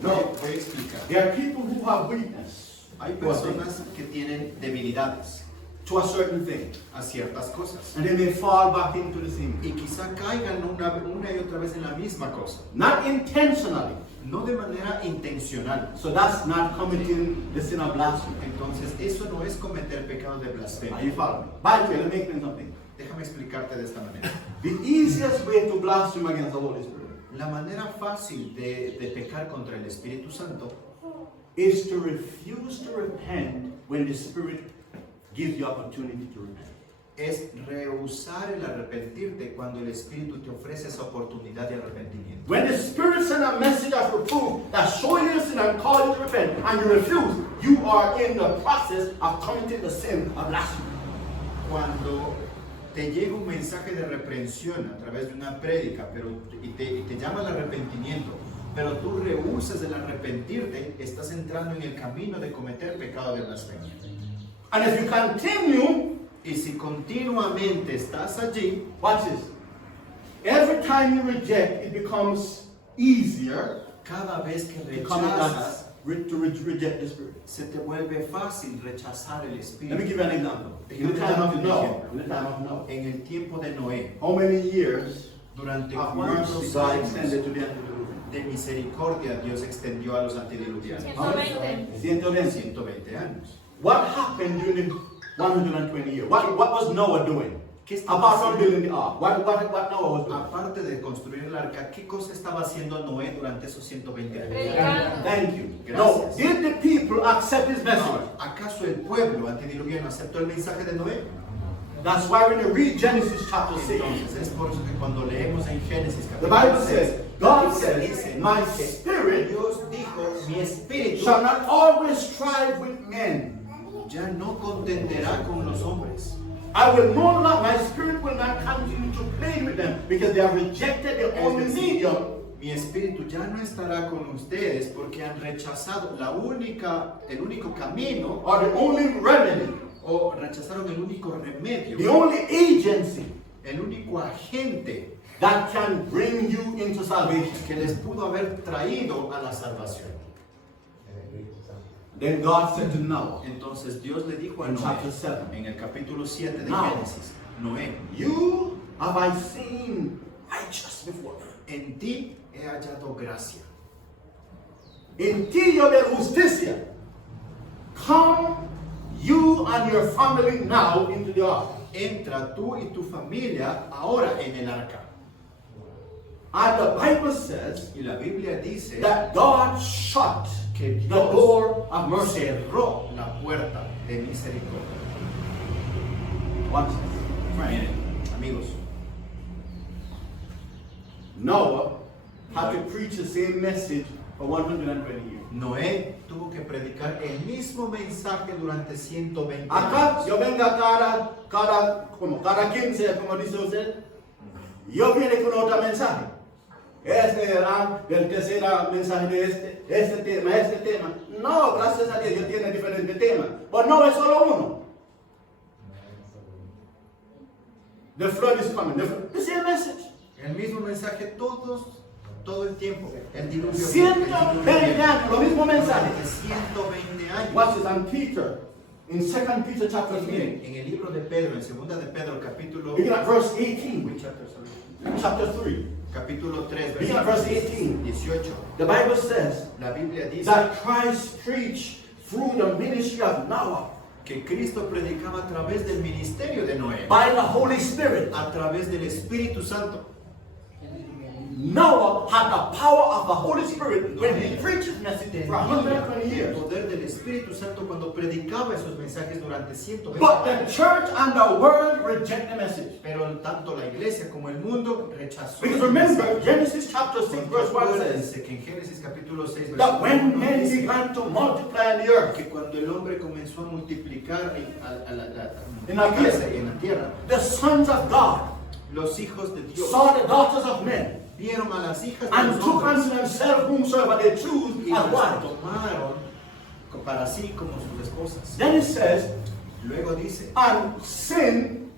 No, No, voy a explicar. there are people who have weakness Hay personas que tienen debilidades to a certain thing, a ciertas cosas and they may fall back into the sin. y quizá caigan una y otra vez en la misma cosa, Not intentionally. no de manera intencional. So that's not committing the sin of blasphemy. Entonces, eso no es cometer pecado de Are you blasfemia. following me? By the way, let me explain something. Déjame explicarte de esta manera. The easiest way to blaspheme against the Holy Spirit La manera fácil de pecar contra el Espíritu Santo is to refuse to repent when the Spirit gives you opportunity to repent. es rehusar el arrepentirte cuando el Espíritu te ofrece esa oportunidad de arrepentimiento. When the Spirit sends a message of reproof that's showing you sin and calling you to repent, and you refuse, you are in the process of committing the sin of blasphemy. Cuando te llega un mensaje de reprensión a través de una prédica y te llama al arrepentimiento, pero tú rehusas el arrepentirte, estás entrando en el camino de cometer pecado de blasfemia. And if you continue, Y si continuamente estás allí, watch this. Every time you reject, it becomes easier cada vez que to come rechazas, reject the Spirit. se te vuelve fácil rechazar el Let me Espíritu. give you an example. In the time of Noah, in the time of Noah, En el tiempo de Noé, how many years durante of cuántos mercy God años extended to the antediluvian? de misericordia Dios extendió a los antediluvianos. 120. 120. 120 años. What happened during the 120 years? What was Noah doing? ¿Qué estaba Apart from haciendo? building the ark, what Noah was doing? Aparte de construir el arca, ¿qué cosa estaba haciendo Noé durante esos 120 años? Predicando. Thank you. No, Gracias. did the people accept his message? Ahora, ¿acaso el pueblo antediluviano aceptó el mensaje de Noé? That's why when you read Genesis chapter 6, Entonces es por eso que cuando leemos en Génesis the capítulo Bible 6, says, God dice, says, my que spirit Dios dijo, mi espíritu shall not always strive with men. ya no contenderá con los hombres. I will no longer, my spirit will not continue to play with them because they have rejected the only medium. Mi espíritu ya no estará con ustedes porque han rechazado el único camino Or the only remedy, o rechazaron el único remedio, the only agency el único agente that can bring you into salvation. que les pudo haber traído a la salvación. Then God said to Noah, Entonces Dios le dijo a in Noé chapter 7, en el capítulo 7 de Now. Génesis, Noé, you have I seen righteous before me. en ti he hallado gracia. En ti yo veo justicia. Come you and your family now into the ark. Entra tú y tu familia ahora en el arca. And the Bible says Y la Biblia dice that God shut que the Dios door of mercy. cerró la puerta de misericordia. Watch this. Miren, amigos, Noah had to preach the same message for 120 years. Noé tuvo que predicar el mismo mensaje durante 120 Acá años. yo venga cada 15, como dice usted, yo viene con otro mensaje. Este era el tercer mensaje de este tema. No, gracias a Dios, yo tiene diferentes temas. Pues no es solo uno. The flood is coming. The same message. El mismo mensaje todo el tiempo. El diluvio. 120 años, lo mismo mensaje. 120 años. Watch this, and Peter, in 2 Peter chapter 3, Miren, en el libro de Pedro, en segunda de Pedro, capítulo. begin at verse 18. Which chapter, sorry? Chapter 3. Capítulo 3, Begin at verse 18. 18. The Bible says La Biblia dice that Christ preached through the ministry of Noah que Cristo predicaba a través del ministerio de Noé, by the Holy Spirit. a través del Espíritu Santo. Noah had the power of the Holy Spirit when he preached his message for 120 El years. poder del Espíritu Santo cuando predicaba esos mensajes durante 120 But the años. church and the world reject the message. Pero tanto la iglesia como el mundo rechazó. Because el remember, mensaje. Genesis chapter 6 verse 1 says Acuérdense que en Génesis capítulo 6 that when versículo 1 men dice began to multiply in the earth, que cuando el hombre comenzó a multiplicar En la tierra. en la tierra, the sons of God los hijos de Dios saw the daughters of men vieron a las hijas de and los took hombres unto themselves whomsoever they choose y as las wives. tomaron para sí como sus esposas. Then it says, Luego dice, and sin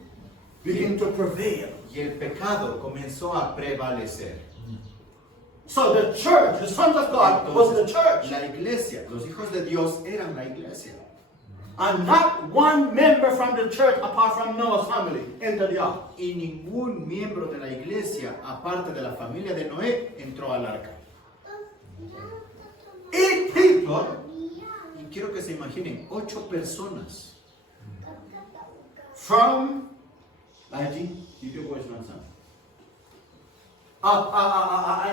began to prevail. y el pecado comenzó a prevalecer. So the church, the sons of God, was the church. La iglesia, los hijos de Dios eran la iglesia. And not one member from the church apart from Noah's family entered the ark. Y ningún miembro de la iglesia, aparte de la familia de Noé, entró al arca. 8 people Y quiero que se imaginen, 8 personas from Haiti, keep your voice down, son.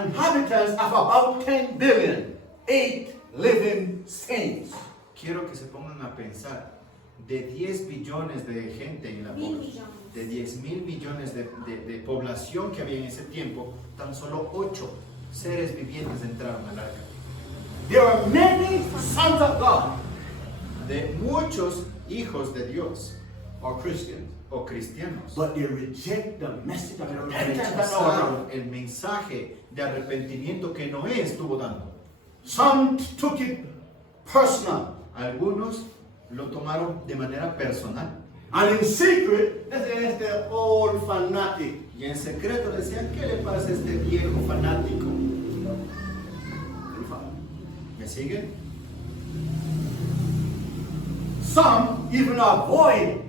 Inhabitants of about 10 billion, 8 living saints. Quiero que se pongan a pensar, de 10 billones de gente en la Mil población, millones. de 10.000 millones de población que había en ese tiempo, tan solo 8 seres vivientes entraron al arca. There are many sons of God De muchos hijos de Dios or Christians, o cristianos, but they reject the message of pero repentance that Noah brought. rechazaron el mensaje de arrepentimiento que Noé estuvo dando. Some took it personal, Algunos lo tomaron de manera personal and in secret, this is the old fanatic. y en secreto decían, ¿qué le pasa a este viejo fanático? ¿Me siguen? Some even avoid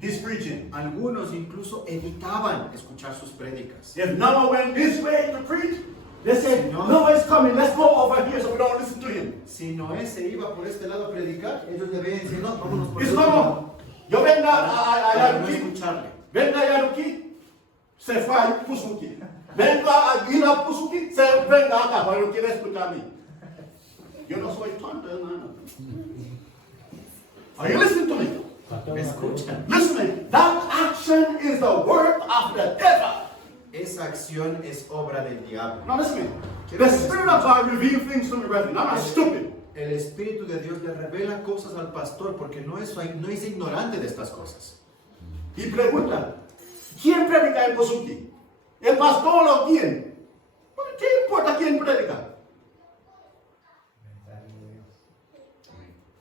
his preaching. Algunos incluso evitaban escuchar sus prédicas. If Noah went this way to preach, they said, No. Noah's coming, let's go over here so we don't listen to him. Si Noé se iba por este lado a predicar, ellos debían decir, no, vámonos por It's el otro lado. como, yo venga a Para no Yaruki, escucharle. venga a Yaruki, se fue a Pusuki. Venga a ir a Pusuki, se venga acá, porque no quiere escuchar a mí. Yo no soy tonto, hermano. Are you listening to me? ¿Me escuchan? Listen to me. That action is the work of the devil. Esa acción es obra del diablo. Now listen to me. The Spirit of God reveals things to me, brethren. I'm not stupid. El Espíritu de Dios le revela cosas al pastor porque no es ignorante de estas cosas. Y pregunta, ¿quién predica en Pozuki? ¿El pastor o quién? ¿Qué importa quién predica?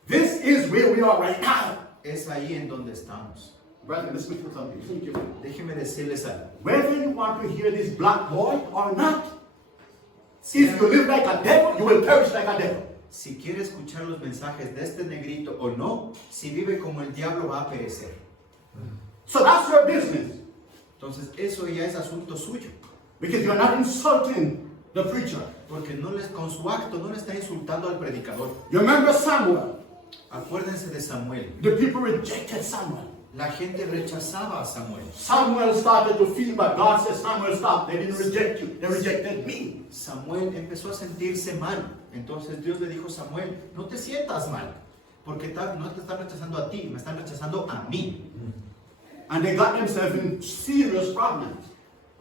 This is where we are right now. Es ahí en donde estamos. Brethren, listen to something. Listen to me. Déjeme decirles algo. Whether you want to hear this black boy or not, if you live like a devil, you will perish like a devil. Si quiere escuchar los mensajes de este negrito o no, si vive como el diablo va a perecer. So that's your business. Entonces eso ya es asunto suyo. Because you're not insulting the preacher. Porque con su acto no le está insultando al predicador. You remember Samuel? Acuérdense de Samuel. The people rejected Samuel. La gente rechazaba a Samuel. Samuel started to feel, but God said, Samuel, stop. They didn't reject you. They rejected me. Samuel empezó a sentirse mal. Entonces Dios le dijo a Samuel, no te sientas mal, porque no te están rechazando a ti, me están rechazando a mí. And they got themselves in serious problems.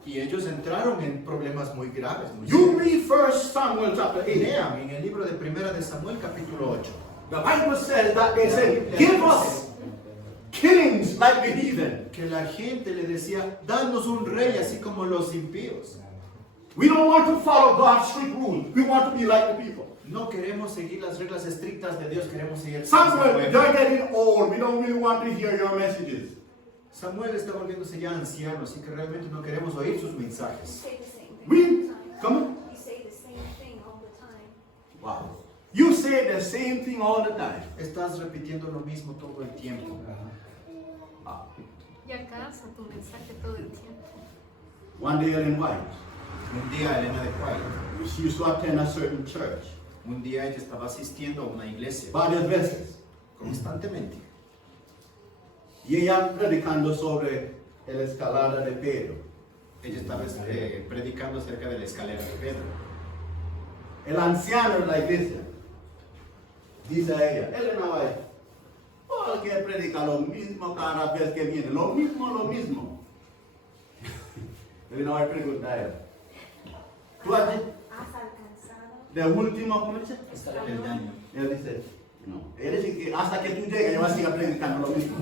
Y ellos entraron en problemas muy graves. Muy You serios. read 1 Samuel chapter 8. Lean en el libro de Primera de Samuel capítulo 8. The Bible says that they said, give us kings like the heathen. Que la gente le decía, danos un rey así como los impíos. We don't want to follow God's strict rules. We want to be like the people. No queremos seguir las reglas estrictas de Dios, queremos seguir. Samuel, you're getting old. We don't really want to hear your messages. Samuel está volviéndose ya anciano, así que realmente no queremos oír sus You mensajes. say the same thing. Read. all the time. Come on. You say the same thing all the time. Wow. You say the same thing all the time. Estás repitiendo lo mismo todo el tiempo. Wow. Ya cansa tu mensaje todo el tiempo. One day Ellen White, Un día Elena de White, she used to attend a certain church. un día ella estaba asistiendo a una iglesia Varias veces. constantemente. Y ella predicando sobre la escalada de Pedro. Ella estaba predicando acerca de la escalera de Pedro. El anciano de la iglesia dice a ella, Elena White, ¿por qué predica lo mismo cada vez que viene? Lo mismo, lo mismo. Elena White pregunta a él, ¿tú has ¿Has alcanzado? de último, cómo dice? El daño. Él dice, no. Él dice que hasta que tú llegues yo voy a seguir predicando lo mismo.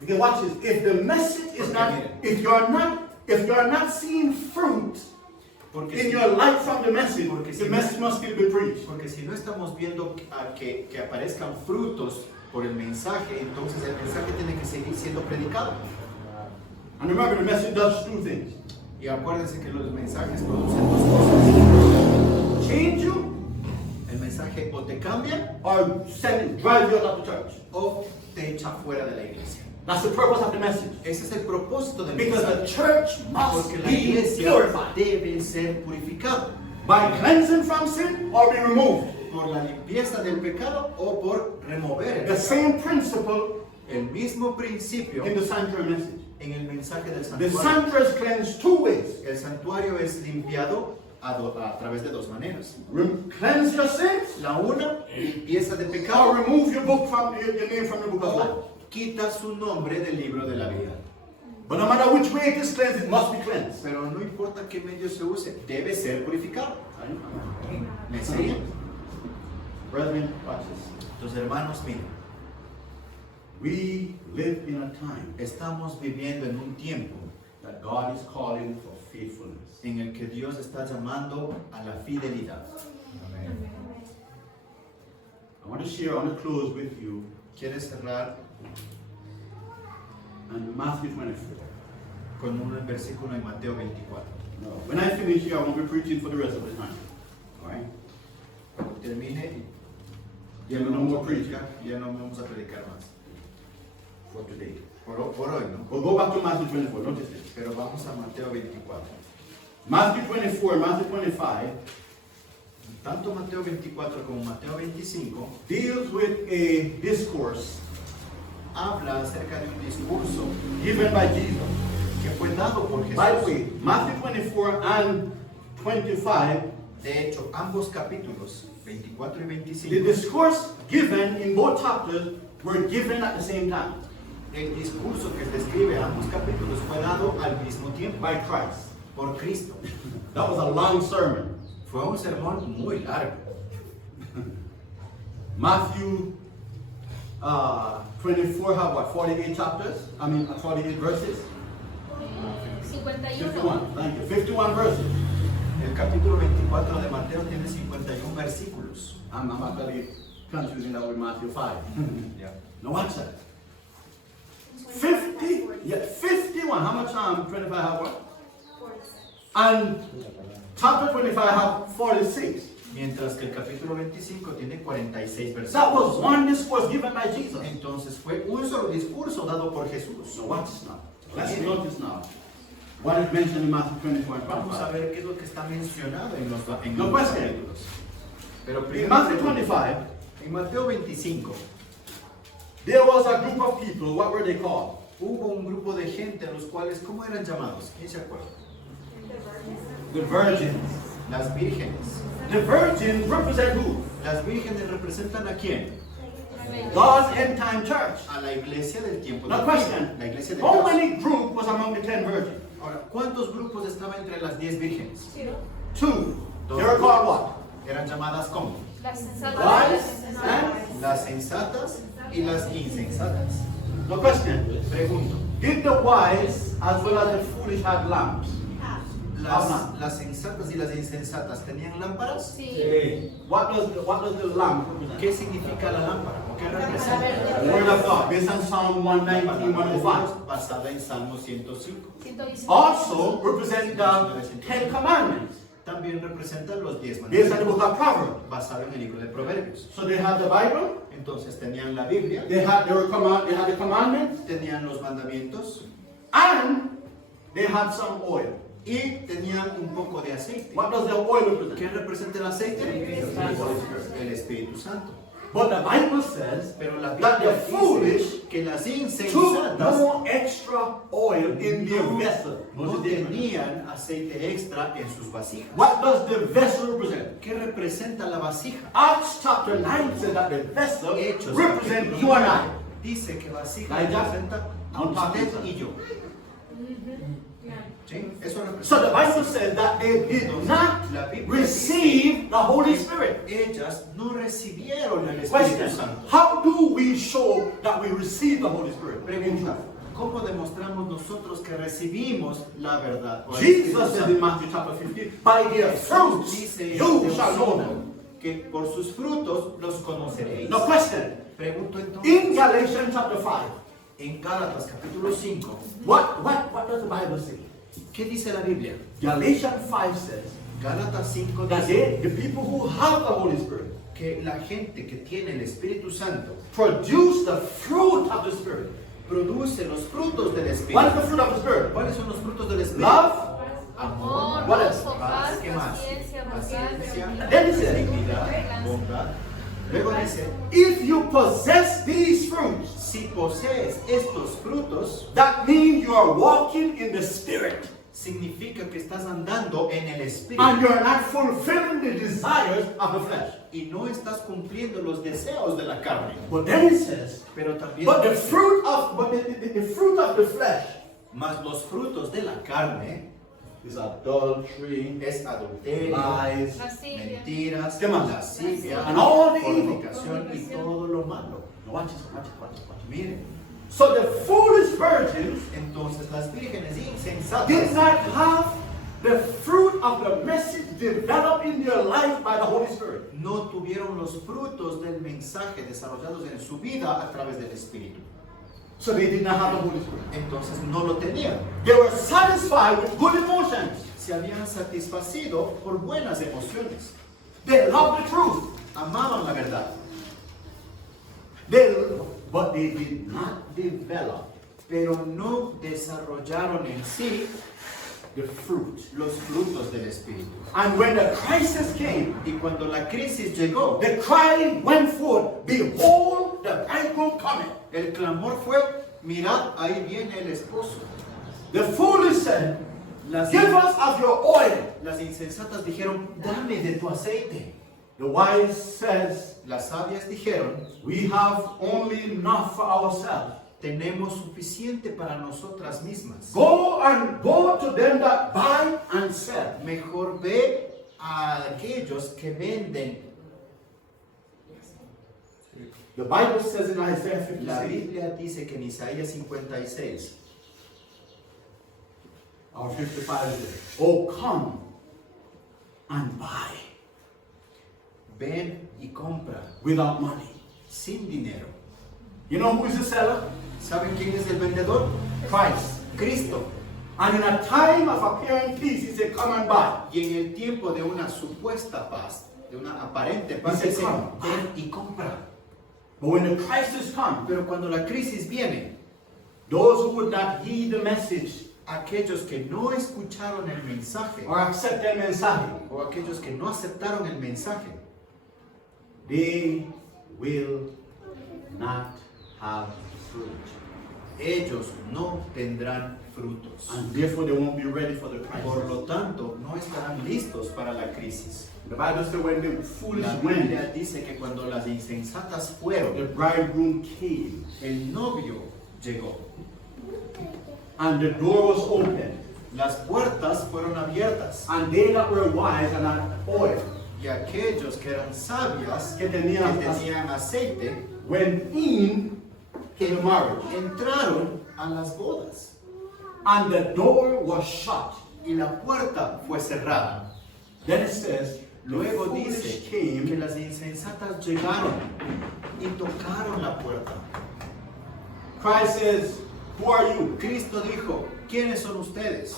Because watch this, if the message is not, if you're not seeing fruit Porque in si, your life from the message, Porque the si- message must still be preached. porque si no estamos viendo que aparezcan frutos por el mensaje, entonces el mensaje tiene que seguir siendo predicado. And remember, the message does two things. Y acuérdense que los mensajes producen dos cosas. Change you El mensaje o te cambia or drive you out of the church. o te echa fuera de la iglesia. That's the purpose of the message. Ese es el propósito del Because the mensaje. church must Porque la be iglesia purified debe ser purificada by cleansing from sin or be removed. por la limpieza del pecado o por remover el The pecado. same principle El mismo principio in the sanctuary message. en el mensaje del The santuario. sanctuary is cleansed two ways. El santuario es limpiado a través de dos maneras. Cleanse your sins La una, limpieza de or pecado, remove your book from your name from the book of life. o quita su nombre del libro de la vida. But no matter which way it is cleansed, it must be cleansed. Pero no importa qué medio se use, debe ser purificado. ¿Me siguen? Brethren, watch this. Entonces, hermanos, miren, We live in a time estamos viviendo en un tiempo that God is calling for faithfulness. en el que Dios está llamando a la fidelidad. I want to close with you ¿Quieres cerrar on Matthew 24. con un versículo en Mateo 24? No. When I finish here, I won't be preaching for the rest of the time. All right? Cuando termine, Yeah, no more preaching ya no vamos a predicar más. for today. Por hoy, ¿no? We'll go back to Matthew 24. Notice this. Pero vamos a Mateo 24. Matthew 24, Matthew 25 Tanto Mateo 24 como Mateo 25 deals with a discourse habla acerca de un discurso given by Jesus. que fue dado por Jesús. By the way, Matthew 24 and 25, De hecho, ambos capítulos, 24 y the 25, discourse given in both chapters were given at the same time el discurso que describe ambos capítulos fue dado al mismo tiempo by Christ. por Cristo. That was a long sermon. Fue un sermón muy largo. Matthew 24 have what, 48 chapters? 48 verses? 51. 51, thank you. 51 verses. El capítulo 24 de Mateo tiene 51 versículos. I'm actually confusing that with Matthew 5. Ya. Now watch that. 51. How much 25 have what? 46. And chapter 25 have 46. Mientras que el capítulo 25 tiene 46 That was versículos. one discourse given by Jesus. Entonces fue un solo discurso dado por Jesús. Now watch this now. Let's notice now what is mentioned in Matthew 24 and Vamos a 25. ver qué es lo que está mencionado en los No los question. capítulos. Pero In primero, Matthew 25, en Mateo 25 there was a group of people. What were they called? hubo un grupo de gente a los cuales, ¿cómo eran llamados? ¿Quién se acuerda? The virgins. Las vírgenes. The virgins represent who? Las vírgenes representan a quién? God's end time church. A la iglesia del tiempo Now de question. la iglesia de How Dios. many group was among the 10 virgins? Ahora, ¿cuántos grupos estaban entre las 10 vírgenes? 2. Dos They were called what? Eran llamadas como Las sensatas. Wise and las sensatas y las insensatas. no question. Pregunto, Did the wise as well as the foolish have lamps? las sensatas y las insensatas tenían lámparas. Sí. What does the lamp represent? ¿Qué significa la lámpara? ¿O qué representa? The word of God, based on Psalm La 119, palabra de 105. Dios basada en Salmo 105. 119. Also represent the Ten Commandments, También representa los 10 based on the mandamientos, book of Proverbs. basado en el libro de Proverbios. So they had the Bible, Entonces tenían la Biblia, they had the commandments, tenían los mandamientos and they had some oil. y tenían un poco de aceite. What does the oil represent? ¿Qué representa el aceite? El Espíritu Santo. But the Bible says Pero la that Biblia the foolish dice que las took insensatas no extra oil in their vessel. no tenían aceite extra en sus vasijas. What does the vessel represent? ¿Qué representa la vasija? Acts chapter 9 says that the vessel Hechos represents capítulo you and I. 9 dice que vasija Like that. representa a On top usted of y yo. ¿Sí? Eso representa. So the Bible says that they did not La Biblia receive the Holy Spirit. ellas no recibieron el Espíritu Question: Santo. how do we show that we receive the Holy Spirit? Pregunta, ¿cómo demostramos nosotros que recibimos la verdad? O el Jesus Espíritu said Santo? in Matthew chapter 15, by their fruits Dice you en shall know Deuteronomio them. que por sus frutos los conoceréis. Now question, Pregunto in entonces, Galatians chapter 5, en Gálatas capítulo 5, what does the Bible say? ¿qué dice la Biblia? Galatians 5 says Gálatas 5 that dice the people who have the Holy Spirit que la gente que tiene el Espíritu Santo produce the fruit of the Spirit. produce los frutos del What is Espíritu. the fruit of the Spirit? ¿Cuáles son los frutos del Espíritu? Love. Amor, What gozo, paz, ¿Qué más? paciencia, Paciencia, bondad, Then he said, benignidad, bondad. Luego dice, if you possess these fruits, si posees estos frutos, that means you are walking in the Spirit. significa que estás andando en el And Espíritu you're not fulfilling the desires of the flesh. y no estás cumpliendo los deseos de la carne. But then it says, Pero también, but the fruit of the flesh más los frutos de la carne is adultery, es adulterio, lies, lascivia. mentiras, ¿Qué más? lascivia, And all the evil. fornicación y todo lo malo. Now watch this, watch this, watch this, watch this. Miren, So the foolish virgins entonces las vírgenes did insensatas not have the fruit of the message developed in their life by the Holy Spirit. no tuvieron los frutos del mensaje desarrollados en su vida a través del Espíritu. So they did not have the Holy Spirit. Entonces no lo tenían. They were satisfied with good emotions. Se habían satisfacido por buenas emociones. They loved the truth. Amaban la verdad. But they did not develop Pero no desarrollaron en sí the fruit. los frutos del Espíritu. And when the crisis came, Y cuando la crisis llegó, the cry went forth, behold, the bridegroom cometh. el clamor fue, mirad, ahí viene el esposo. The foolish said, Las, give us of your oil. las insensatas dijeron, dame de tu aceite. The wise says, Las sabias dijeron, we have only enough for ourselves. tenemos suficiente para nosotras mismas. Go to them that buy and sell. Mejor ve a aquellos que venden. The Bible says in Isaiah La 56, Biblia dice que en Isaías 56, or 55 says, oh, come and buy ven y compra without money. sin dinero. You know who is the seller? ¿Saben quién es el vendedor? Christ. Cristo. And in a time of appearing peace, he said, come and buy. Y en el tiempo de una supuesta paz, de una aparente paz, Dice, dice, "Come". ven y compra. But when the crisis comes, Pero cuando la crisis viene, those who would not heed the message aquellos que no escucharon el mensaje, or accept the mensaje, o aquellos que no aceptaron el mensaje, they will not have fruit. ellos no tendrán frutos. And therefore they won't be ready for the Por crisis. lo tanto, no estarán listos para la crisis. The Bible says when the foolish La went, Biblia dice que cuando las insensatas fueron, the bridegroom came, el novio llegó. and the door was opened, Las puertas fueron abiertas and they that were wise and had oil y aquellos que eran sabias, que que tenían tenían aceite, went in to the marriage, entraron a las bodas and the door was shut. y la puerta fue cerrada. Then it says, Luego the dice foolish que came. las insensatas llegaron y tocaron la puerta. Christ says, who are you? Cristo dijo, ¿quiénes son ustedes?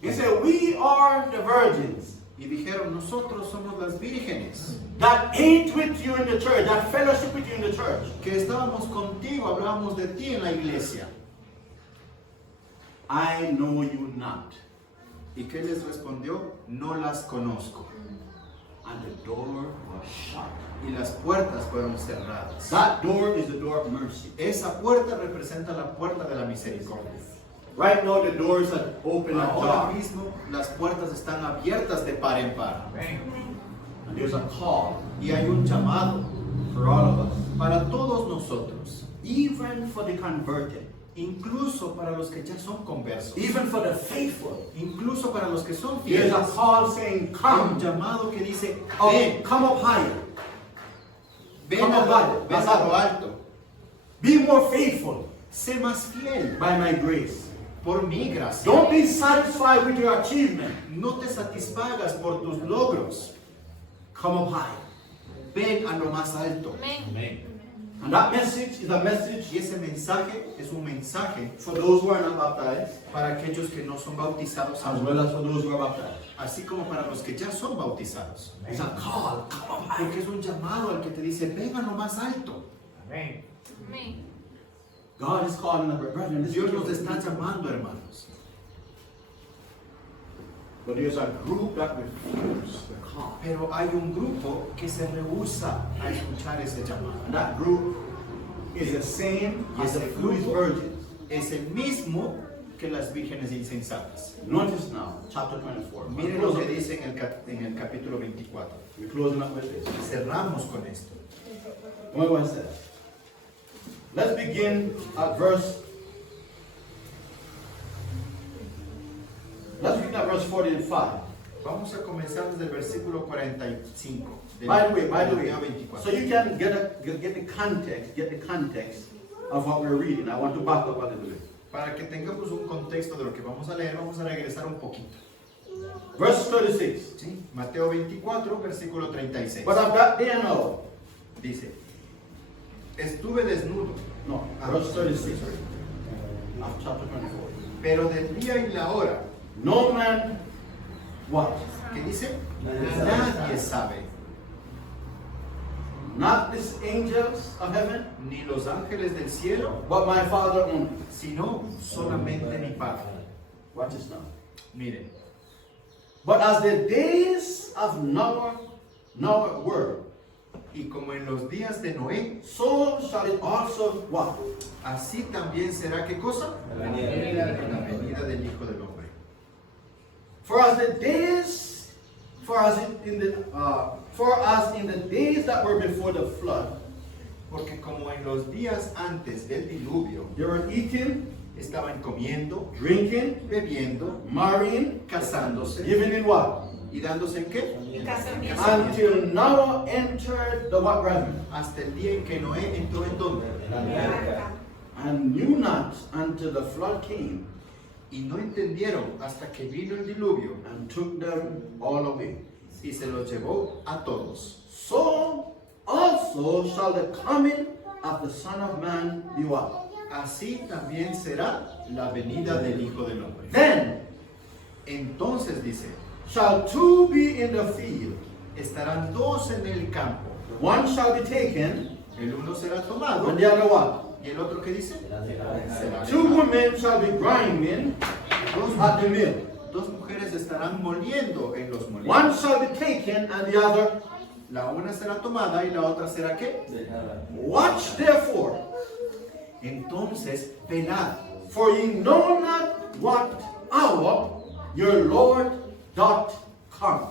He said, we are the virgins Y dijeron, nosotros somos las vírgenes, that ate with you in the church, that fellowship with you in the church. que estábamos contigo, hablábamos de ti en la iglesia. I know you not. ¿Y qué les respondió? No las conozco. And the door was shut. Y las puertas fueron cerradas. That door is the door of mercy. Esa puerta representa la puerta de la misericordia. Right now the doors are open and Ahora dark. mismo las puertas están abiertas de par en par. Amén. And there's a call Y hay un llamado for all of us. para todos nosotros, Even for the converted. incluso para los que ya son conversos, Even for the faithful. incluso para los que son There's fieles. a call saying, Hay un come. llamado que dice, Oh, ven, come up higher. ven come a up lo, higher. ven a lo alto. Be more faithful Sé más fiel by my grace. por mi gracia. Don't be satisfied with your achievement. No te satisfagas por tus logros. Come up high. Ven a lo más alto. Amén. Amén. And that message is a message Y ese mensaje es un mensaje for those who are not baptized, para aquellos que no son bautizados as aún, well as for those who are baptized. así como para los que ya son bautizados. It's a call. Come up high. Porque es un llamado al que te dice, ven a lo más alto. Amén. Amén. God is calling us, brethren. Listen Dios to nos me. está llamando, hermanos. But there's a group that refuses the call. Pero hay un grupo que se rehúsa a escuchar ese llamado. And that group is the same Y as the ese foolish grupo virgins. es el mismo que las vírgenes insensatas. Notice now, chapter 24. Miren lo que dice en el capítulo 24. We're closing up with this. Cerramos con esto. What was that? Let's begin at verse. Let's begin at verse 45. Vamos a comenzar desde el versículo 45. del By the way, Mateo 24. so you can get the context of what we're reading. I want to back up a little bit. Para que tengamos un contexto de lo que vamos a leer, vamos a regresar un poquito. Verse 36. ¿Sí? Mateo 24, versículo 36. But of that day and hour. Dice, estuve desnudo. No, verse 36. Of chapter 24. Pero del día y la hora, No man, what? ¿qué dice? Nadie Nadie sabe, Not these angels of heaven, ni los ángeles del cielo, but my Father only. sino solamente mi Padre. Watch this now. Miren, But as the days of Noah were, y como en los días de Noé, so shall it also what? así también será, ¿qué cosa? La La venida venida del Hijo del Hombre. For as in the days that were before the flood, Porque como en los días antes del diluvio, they were eating, estaban comiendo, drinking, bebiendo, marrying, casándose, giving in what? ¿y dándose en qué? Y casamiento. Until Noah entered the what, brethren? Hasta el día en que Noé entró en donde. And knew not until the flood came Y no entendieron hasta que vino el diluvio and took them all away. y se los llevó a todos. So also shall the coming of the Son of Man be what? Así también será la venida del Hijo del Hombre. Then Entonces dice, shall two be in the field, estarán dos en el campo. the one shall be taken, El uno será tomado and the other what? y el otro, ¿qué dice? Será Two dejado. women shall be grinding at the mill. Dos mujeres estarán moliendo en los One molinos. shall be taken, and the other. La una será tomada y la otra será ¿qué? Watch therefore, Entonces, velad, for ye know not what hour your Lord doth come.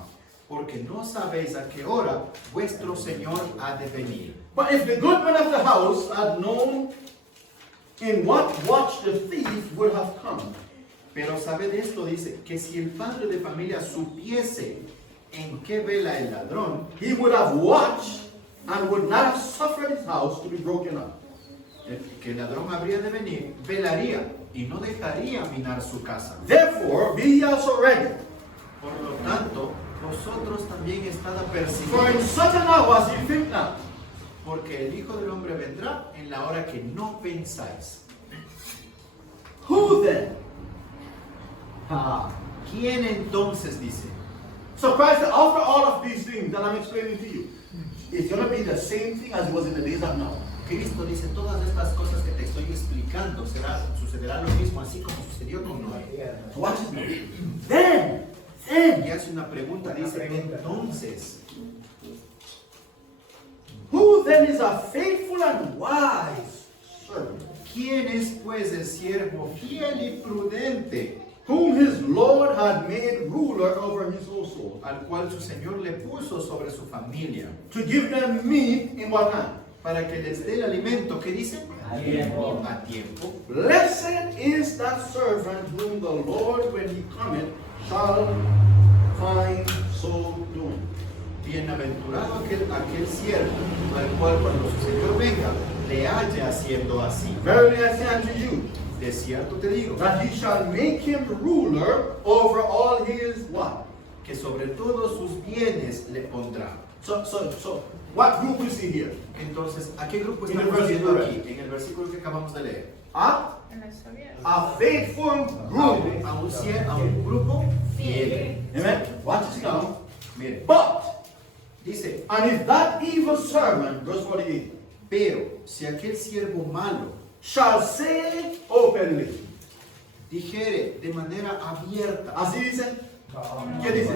porque no sabéis a qué hora vuestro Señor ha de venir. But if the good man of the house had known in what watch the thief would have come, Pero sabed esto, dice, que si el padre de familia supiese en qué vela el ladrón, he would have watched and would not have suffered his house to be broken up. que el ladrón habría de venir, velaría y no dejaría minar su casa. Therefore, be ye also ready. Por lo tanto, vosotros también estad For in apercibidos, such an hour as ye think not. porque el Hijo del Hombre vendrá en la hora que no pensáis. Who then? Ah. ¿Quién entonces dice? So Christ said, after all of these things that I'm explaining to you, it's going to be the same thing as it was in the days of Noah. Cristo dice, todas estas cosas que te estoy explicando sucederá lo mismo, así como sucedió con Noé. So watch this now. Then, Y hace una pregunta, dice, entonces, who then is a faithful and wise servant, ¿quién es pues el siervo fiel y prudente, whom his Lord had made ruler over his household, al cual su Señor le puso sobre su familia, to give them meat in what time? para que les dé el alimento? ¿Qué dice? A tiempo. A tiempo. Blessed is that servant whom the Lord, when he cometh, shall find so doing. Bienaventurado aquel siervo, al cual cuando su Señor venga, le haya haciendo así. Verily I say unto you, De cierto te digo, that he shall make him ruler over all his what? que sobre todos sus bienes le pondrá. So, what group we see here? Entonces, ¿a qué grupo En el estamos viendo versículo. aquí? En el versículo que acabamos de leer. A faithful group. A un grupo fiel. Amen. Watch this now. Mire, But, dice, and if that evil servant, verse 48, pero si aquel siervo malo shall say openly. dijere de manera abierta, Así dice. ¿Qué dice?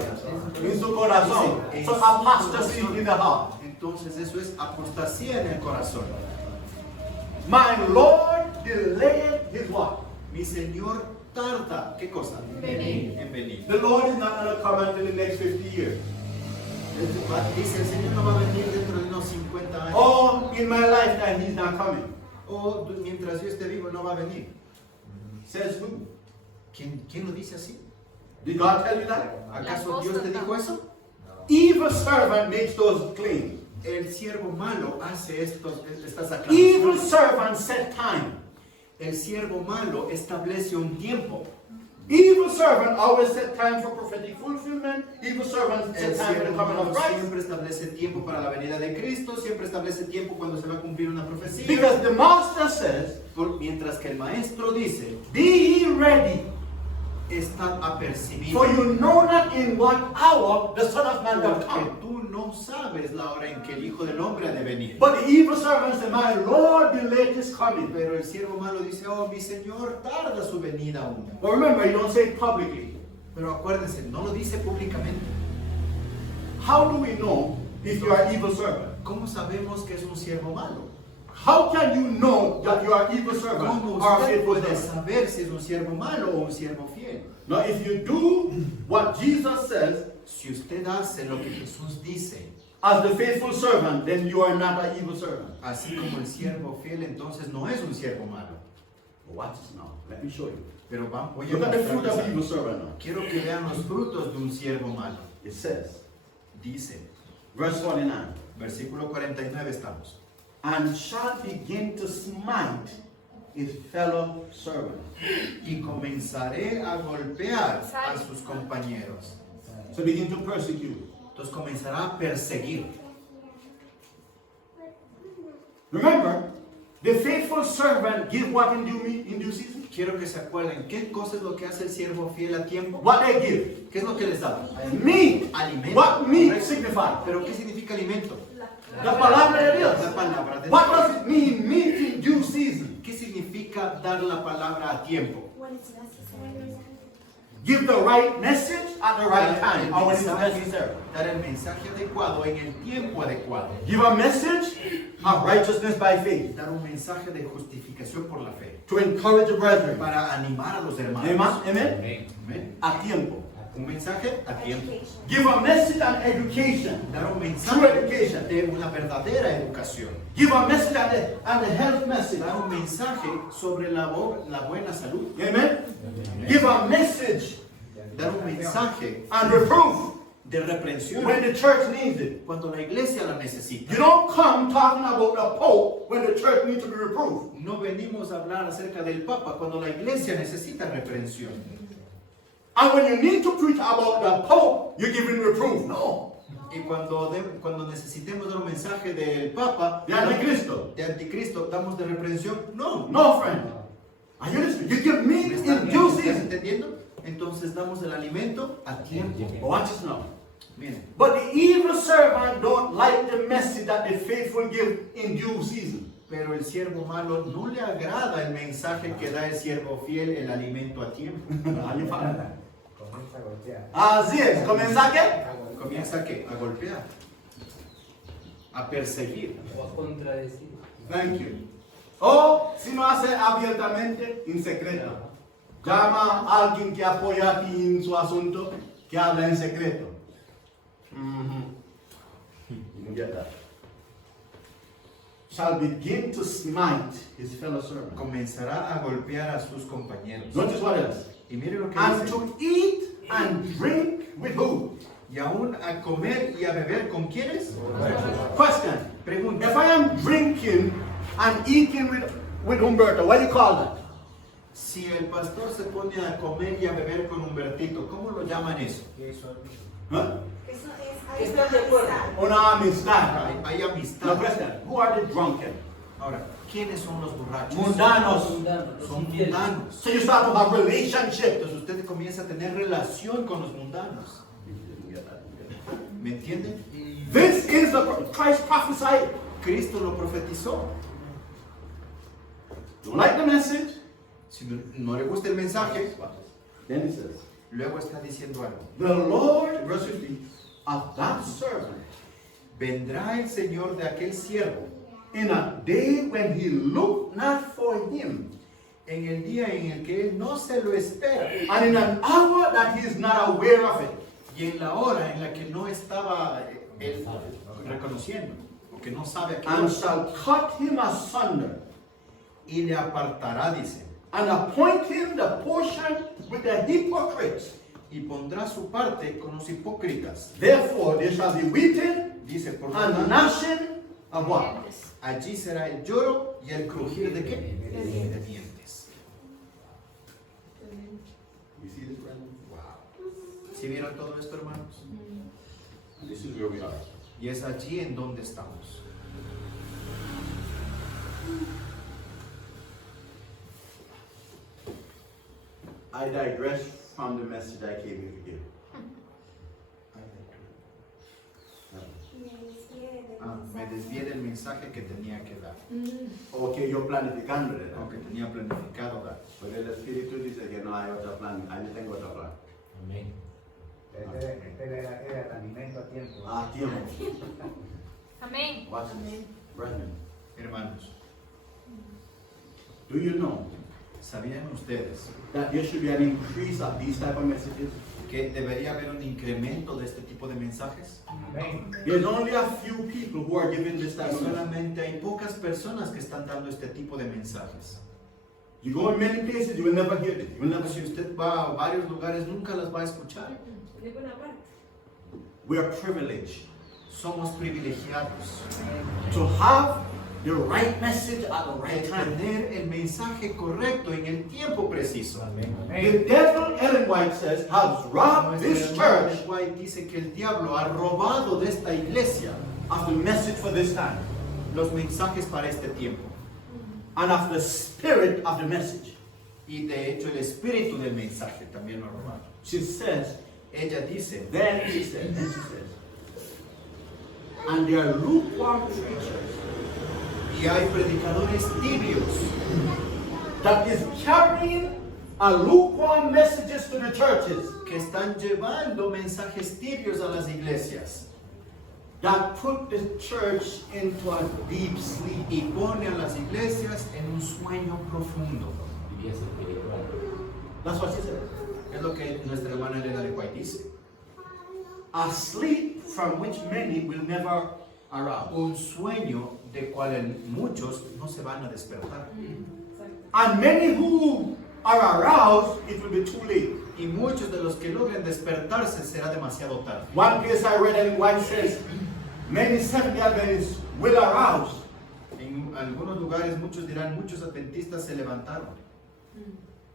En su corazón. So apostasy in the heart. entonces eso es apostasía en el corazón. My Lord delayed his what? Mi Señor tarda, ¿qué cosa? Venir. En venir. The Lord is not going to come until the next 50 years. Dice, el Señor no va a venir dentro de unos 50 años. Oh, in my lifetime, he's not coming. O mientras yo esté vivo no va a venir. Says who? ¿Quién lo dice así? Did God tell you that? ¿Acaso Dios te dijo eso? Evil servant makes those claims. El siervo malo hace estas Evil aclaraciones. servant set time. El siervo malo establece un tiempo. Evil servant always set time for prophetic fulfillment. Evil servant El set time for the siervo coming malo of Christ. siempre establece tiempo para la venida de Cristo, siempre establece tiempo cuando se va a cumplir una profecía. Because the master says, Mientras que el maestro dice, be ye ready, está apercibido. for you know not in what hour the Son of Man will Porque come. tú no sabes la hora en que el Hijo del Hombre ha de venir. But the evil servant said, my Lord delayed his coming. Pero el siervo malo dice, oh, mi Señor tarda su venida aún. But remember, you don't say it publicly. Pero acuérdense, no lo dice públicamente. How do we know if you are evil servant? ¿Cómo sabemos que es un siervo malo? How can you know that you are evil servant ¿Cómo or a usted faithful puede servant? saber si es un siervo malo o un siervo fiel? Now, if you do what Jesus says Si usted hace lo que Jesús dice, as the faithful servant, then you are not an evil servant. así como el siervo fiel, entonces no es un siervo malo. Watch this now. Let me show you. Pero voy a Look at the fruit of mostrarles evil algo. servant now. Quiero que vean los frutos de un siervo malo. It says, Dice, verse 49, versículo 49 estamos. and shall begin to smite his fellow servant. Y comenzaré a golpear a sus compañeros. So begin to persecute. Entonces comenzará a perseguir. Remember, the faithful servant give what in due season? Quiero que se acuerden, ¿qué cosa es lo que hace el siervo fiel a tiempo? What they give? ¿Qué es lo que les da? Meat. Alimento. What meat Correcto. signifies? ¿Pero qué significa alimento? La palabra de Dios. La palabra de What Dios. does it mean, meat in due season? ¿Qué significa dar la palabra a tiempo? When it's necessary. Give the right message at the right time, or when it's necessary. Dar el mensaje adecuado en el tiempo adecuado. Give a message of righteousness by faith, Dar un mensaje de justificación por la fe. to encourage the brethren. Para animar a los hermanos. Amen? Amén. A tiempo. Un mensaje a tiempo. Education. Give a message on education. Dar un True mensaje education. de una verdadera educación. Give a message on the health message. Dar un mensaje sobre la buena salud. Amen? Give a message Dar un mensaje on reproof. de reprensión when the church needs it. cuando la iglesia la necesita. You don't come talking about the Pope when the church needs to be reproved. No venimos a hablar acerca del Papa cuando la iglesia necesita reprensión. And when you need to preach about the Pope, you're giving reproof. No. Y cuando necesitemos dar un mensaje del Papa, De Anticristo. de Anticristo, damos de reprensión. No. No, friend. Are you listening? You give meat ¿Me in estás due ¿estás season. entendiendo? Entonces damos el alimento a tiempo. But watch this now. Miren, But the evil servant don't like the message that the faithful give in due season. pero el siervo malo no le agrada el mensaje que da el siervo fiel, el alimento a tiempo. Are you following? Comienza a golpear. Así es. ¿Comienza qué? Comienza a golpear, a perseguir. O a contradecir. Thank you. O si no hace abiertamente, en secreto. Llama a alguien que apoya a ti en su asunto, que habla en secreto. You can get that. Shall begin to smite his fellow servant. Comenzará a golpear a sus compañeros. Notice what else. Y mire lo que And dice. to eat and drink with who? Y aún a comer y a beber con quiénes. Question. Pregunta. If I am drinking and eating with Humberto, what do you call that? Si el pastor se pone a comer y a beber con Humbertito, ¿cómo lo llaman eso? Huh? Eso es ¿Están de acuerdo? Una amistad. Hay Now amistad. question. Who are the drunken? Ahora, ¿quiénes son los borrachos? Mundanos. Mundanos, Son infieles. mundanos. So you start to have relationship. Entonces usted comienza a tener relación con los mundanos. ¿Me entienden? This is the Christ prophesied. Cristo lo profetizó. Don't like the message. Si no le gusta el mensaje, Then he says, luego está diciendo algo. the Lord, verse 15, of that servant Vendrá el Señor de aquel siervo in a day when he looked not for him, en el día en el que él no se lo espera and in an hour that he is not aware of it. y en la hora en la que no estaba él reconociendo o que no sabe a qué And hora. shall cut him asunder, Y le apartará, dice, and appoint him the portion with the hypocrites. y pondrá su parte con los hipócritas. Therefore there shall be weeping Dice, por lo and tanto, gnashing of what? allí será el lloro y el crujir de qué? De dientes. You see this, friend? ¿Sí vieron todo esto, hermanos? And this is where we are. Y es allí en donde estamos. I digress from the message I came here to give. Me desvié del mensaje que tenía que dar, Okay, you're planificando, ¿verdad? o que tenía planificado dar. Pero el Espíritu dice que no hay otro plan, ahí tengo otro plan. Amén. Este era el alimento a tiempo. A tiempo. Amén. Watch this. Brethren, Hermanos, do you know ¿sabían ustedes that there should be an increase of these type of messages? que debería haber un incremento de este tipo de mensajes? Amén. There's only a few people who are giving this type of message. Solamente hay pocas personas que están dando este tipo de mensajes. You go in many places, you will never hear it. You will never Si see it. usted va a varios lugares, nunca las va a escuchar. De buena parte. We are privileged Somos privilegiados to have the right message at the de right time. tener el mensaje correcto en el tiempo preciso. Amén. The devil, Ellen White says, has robbed Nuestra this hermana church White dice que el diablo ha robado de esta iglesia of the message for this time los mensajes para este tiempo. and of the spirit of the message. Y de hecho el espíritu del mensaje también lo ha robado. She says, Ella dice, then she says, and they are lukewarm preachers y hay predicadores tibios that is carrying a lukewarm messages to the churches que están llevando mensajes tibios a las iglesias that put the church into a deep sleep. y pone a las iglesias en un sueño profundo. Vivieza espiritual. That's what she said. Es lo que nuestra hermana Elena de White dice. A sleep from which many will never arouse. Un sueño de cual muchos no se van a despertar. And many who are aroused, it will be too late. Y muchos de los que logren despertarse será demasiado tarde. One place I read Ellen White says, many Seventh-day Adventists will arouse. En algunos lugares muchos dirán, muchos adventistas se levantaron.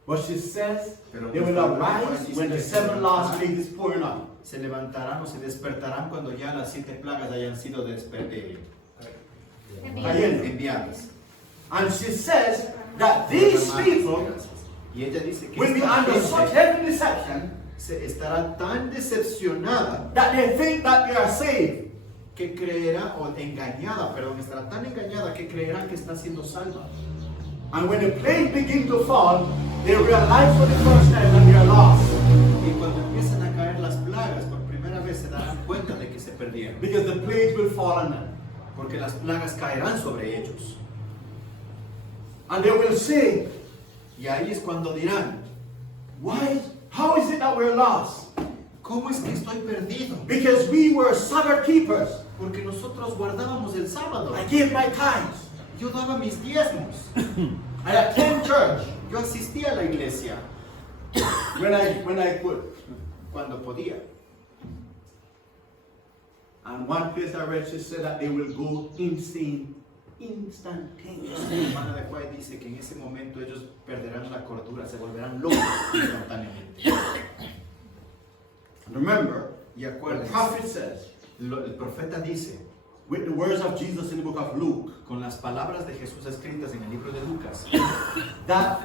But she says, Pero they will arise when the 7 last plague is pouring out. Se levantarán o se despertarán cuando ya las 7 plagas hayan sido enviadas. And she says that these people Y ella dice que will be esta under gente such heavy deception se estará tan decepcionada that they think that they are saved. que creerá, o engañada, perdón, estará tan engañada que creerá que está siendo salva. And when the plague begins to fall, they realize for the first time that they are lost. Y cuando empiezan a caer las plagas, por primera vez se darán cuenta de que se perdieron. Because the plagues will fall on them. Porque las plagas caerán sobre ellos. And they will say, Y ahí es cuando dirán, how is it that we're lost? ¿cómo es que estoy perdido? Because we were Sabbath keepers. Porque nosotros guardábamos el sábado. I gave my tithes. Yo daba mis diezmos. I attend church Yo asistía a la iglesia when I could. cuando podía. And one place I read, she said that they will go insane instantaneously. La hermana de White dice que en ese momento ellos perderán la cordura, se volverán locos instantáneamente. And remember, Y the acuérdense, prophet says, el profeta dice, with the words of Jesus in the book of Luke, con las palabras de Jesús escritas en el libro de Lucas, that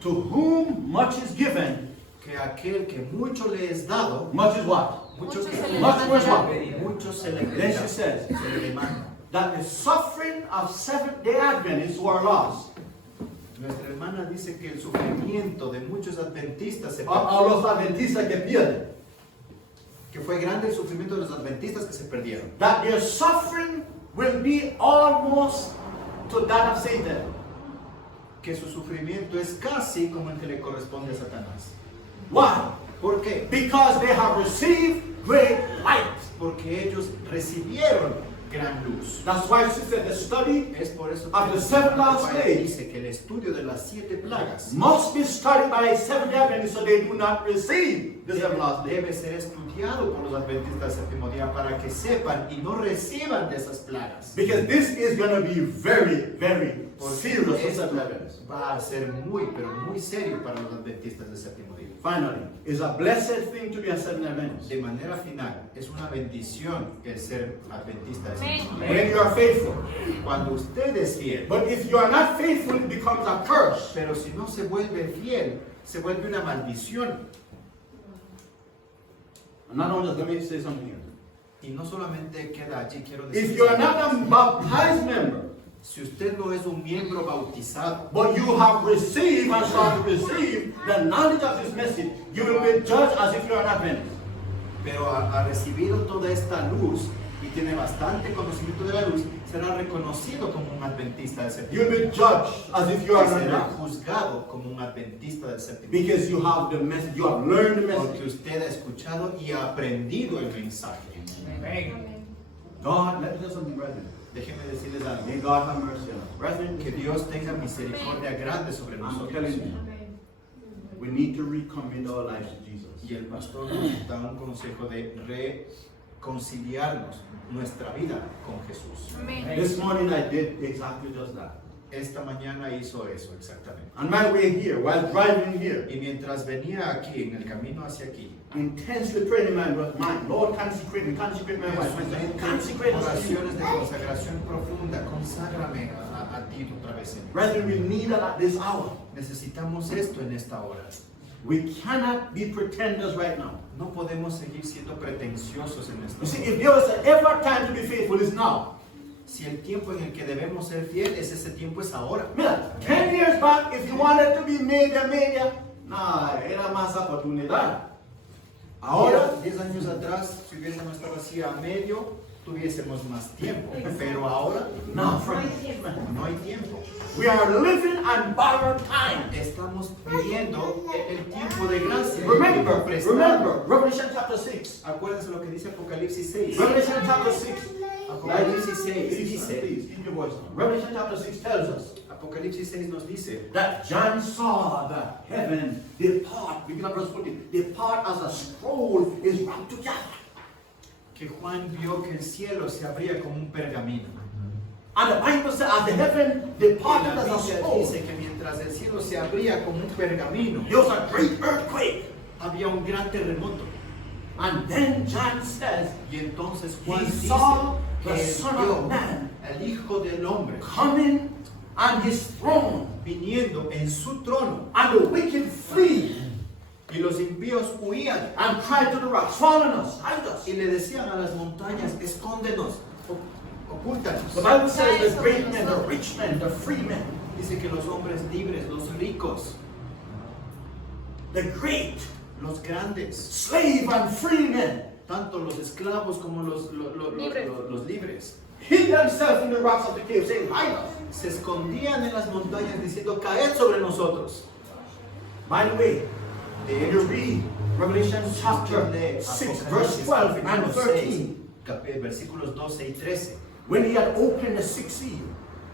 to whom much is given, que aquel que mucho le es dado, much is what? mucho Mucho que se le Much was what? mucho se le Then pedirá, she says se le demanda. that the suffering of Seventh-day Adventists who are lost, Nuestra hermana dice que el sufrimiento de muchos adventistas a los adventistas que pierden, que fue grande el sufrimiento de los adventistas que se perdieron, that their suffering will be almost to that of Satan. que su sufrimiento es casi como el que le corresponde a Satanás. Why? ¿Por qué? Because they have received great light. Porque ellos recibieron gran luz. That's why she said the study Es por eso of que the 7 last Rafael plagues dice que el estudio de las 7 plagas must be studied by Seventh-day Adventists so they do not receive the 7 last plagues. debe ser estudiado por los adventistas del séptimo día para que sepan y no reciban de esas plagas. Because this is going to be very, very Porque serious for esto Seventh-day Adventists. va a ser muy, pero muy serio para los adventistas del séptimo día. Finally, it's a blessed thing to be a Seventh-day Adventist. De manera final, es una bendición el ser adventista del séptimo día. When you are faithful. Cuando usted es fiel, But if you are not faithful, it becomes a curse. pero si no se vuelve fiel, se vuelve una maldición. And not only, let me say something here. Y no solamente queda allí, quiero If decir, you are not a baptized member, si usted no es un miembro bautizado, but you have received and start to receive the knowledge of this message, you will be judged as if you are an Adventist. pero ha recibido toda esta luz y tiene bastante conocimiento de la luz, será reconocido como un adventista del You séptimo will día. be judged as if you are Y an será Adventist. juzgado como un adventista del séptimo día. Because you have the message, you have learned the Porque message. usted ha escuchado y ha aprendido el mensaje. Amén. God, let me tell something, brethren. Déjenme decirles algo. May God have mercy on us. Brethren, Que Dios tenga misericordia grande sobre I'm nosotros. telling you, we need to recommit our lives to Jesus. Y el pastor nos da un consejo de reconciliarnos nuestra vida con Jesús. Amén. This morning I did exactly just that. Esta mañana hizo eso exactamente. On my way here, while driving here, Y mientras venía aquí, en el camino hacia aquí, intensely praying in my mind, Lord, consecrate me, consecrate my wife, consecrate us. oraciones de consagración profunda, conságrame a ti otra vez, Señor. Brethren, we need it at this hour. Necesitamos esto en esta hora. We cannot be pretenders right now. No podemos seguir siendo pretenciosos en esta You see, hora. if there was ever time to be faithful, it's now. Si el tiempo en el que debemos ser fieles, ese tiempo es ahora. Mira, 10 years back, if you wanted to be media, nah, era más oportunidad. Ahora, 10 años atrás, si hubiésemos estado así a medio, tuviésemos más tiempo. Pero ahora, no, friend. no hay tiempo. We are living on borrowed time. Estamos viviendo el tiempo de gracia. Remember, Prestado. Revelation chapter 6. Acuérdense lo que dice Apocalipsis 6. Revelation chapter 6. Apocalipsis 6 Please, dice, please, keep your voice on. Revelation chapter 6 tells us Apocalipsis 6 nos dice that John saw the heaven depart, begin at verse 14, depart as a scroll is wrapped together. que Juan vio que el cielo se abría como un pergamino. And the Bible says, as the heaven Y departed la as a Biblia scroll, dice que mientras el cielo se abría como un pergamino, there was a great earthquake. había un gran terremoto. And then John says, Y entonces Juan he dice saw que the él Son vio of Man al Hijo del Hombre coming on his throne, viniendo en su trono, and the wicked flee y los impíos huían and cried to the rocks, fall on us, hide us. y le decían a las montañas, escóndenos, ocúltanos. The Bible says the great men, the rich men, the free men, Dice que los hombres libres, los ricos, the great los grandes, slave and free men, tanto los esclavos como los libres, hid themselves in the rocks of the cave, saying, hide us. se escondían en las montañas diciendo, caed sobre nosotros. By the way, De when you hecho, read Revelation chapter 6, verse 12 and 13, versículos 12 y 13, when he had opened the sixth seal,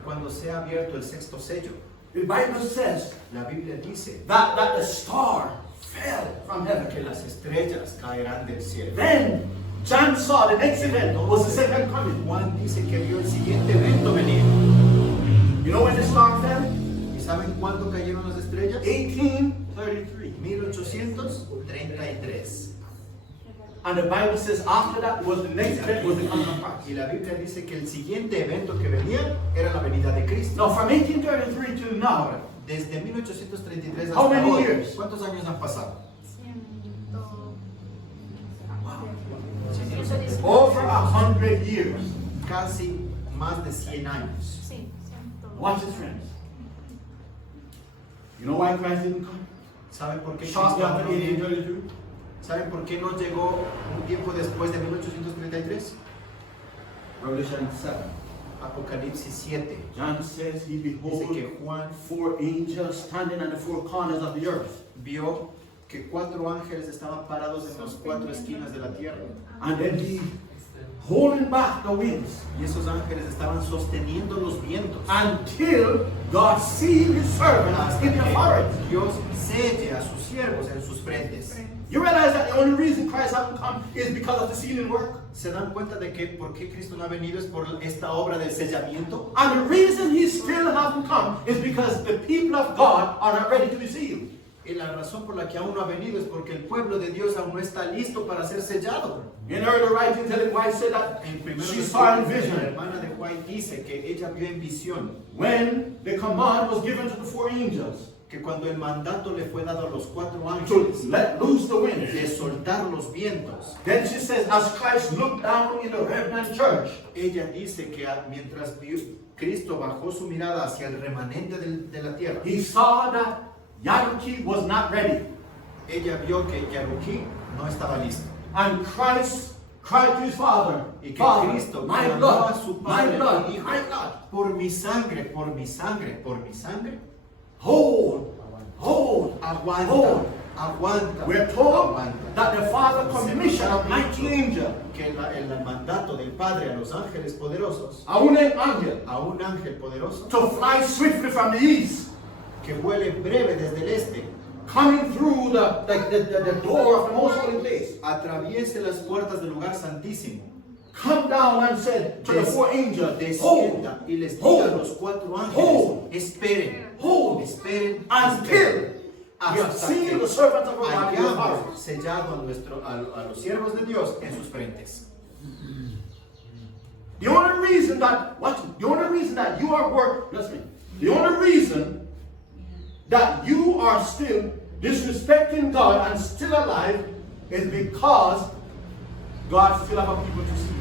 cuando se ha abierto el sexto sello, the Bible says la Biblia dice that the star fell from heaven. que las estrellas caerán del cielo. Then John saw the next event was the second coming. Juan dice que vio el siguiente evento venir. You know when the star fell? ¿Y saben cuándo cayeron las estrellas? 1833. 1833. And the Bible says after that was the next event was the coming of Christ. Y la Biblia dice que el siguiente evento que venía era la venida de Cristo. Now from 1833 to now, Desde 1833 How hasta many hoy, years? ¿cuántos años han pasado? over 100 years. Casi más de 100 años. Sí, 100. Watch this, friends. You know why Christ didn't come? ¿Saben por qué Shortly Cristo after no vino? 1833? ¿Saben por qué no llegó un tiempo después de 1833? Revelation 7. Apocalipsis 7. John says he Dice behold que Juan 4 angels standing on the 4 corners of the earth. vio que 4 ángeles estaban parados en las 4 esquinas de la tierra. And then he holding back the winds Y esos ángeles estaban sosteniendo los vientos until God sealed his servants hasta in their foreheads. que Dios selle a sus siervos en sus frentes. You realize that the only reason Christ hasn't come is because of the sealing work? ¿Se dan cuenta de que por qué Cristo no ha venido es por esta obra del sellamiento? And the reason he still hasn't come is because the people of God are not ready to be sealed. Y la razón por la que aún no ha venido es porque el pueblo de Dios aún no está listo para ser sellado. In earlier writings, Ellen White said that En primero she de saw in Corintios, la vision hermana de White dice que ella vio en visión when the command was given to the 4 angels que cuando el mandato le fue dado a los 4 to ángeles let loose the winds. de soltar los vientos, Then she says, as Christ looked down in the remnant church, ella dice que mientras Cristo bajó su mirada hacia el remanente de la tierra, he saw that Yaruki was not ready. ella vio que Yaruki no estaba listo. And Christ cried to his Father, Y que Father, Cristo my clamó blood, a su my Padre blood, y dijo, my blood. por mi sangre, por mi sangre, por mi sangre, Hold, hold. aguanta, Hold. aguanta, We're told aguanta. that the Father commissioned a mighty angel, Que el mandato del Padre a los ángeles poderosos, a un ángel, a un ángel poderoso, to fly swiftly from the east, que vuele breve desde el este, coming through the door of the most holy place, atraviese las puertas del lugar santísimo, come down and said to the 4 angels, hold, descienda y les diga hold, a los 4 ángeles, hold, esperen, hold, esperen, until we have hasta seen que the servants of God in their hearts. hayamos sellado a los siervos de Dios en sus frentes. The only reason that, you are the only reason that you are still disrespecting God and still alive is because God still have a people to see.